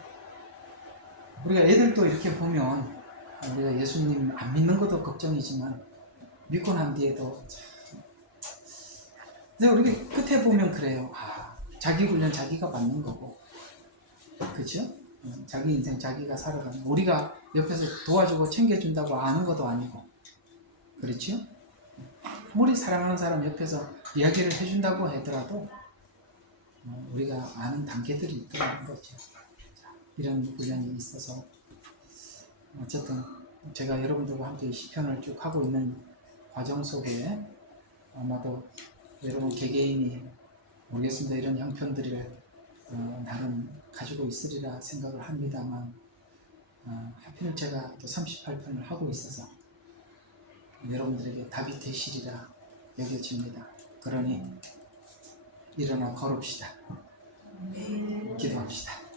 우리가 애들도 이렇게 보면 우리가 예수님 안 믿는 것도 걱정이지만 믿고 난 뒤에도 근데 우리 끝에 보면 그래요. 자기 훈련 자기가 받는 거고, 그렇죠? 자기 인생 자기가 살아가는 거. 우리가 옆에서 도와주고 챙겨준다고 아는 것도 아니고, 그렇죠? 우리 사랑하는 사람 옆에서 이야기를 해준다고 하더라도 우리가 아는 단계들이 있다는 거죠. 이런 훈련이 있어서 어쨌든 제가 여러분들과 함께 시편을 쭉 하고 있는 과정 속에 아마도 여러분 개개인이 모르겠습니다. 이런 형편들을 나름 가지고 있으리라 생각을 합니다만 하필 제가 또 38편을 하고 있어서 여러분들에게 답이 되시리라 여겨집니다. 그러니 일어나 걸읍시다. 기도합시다.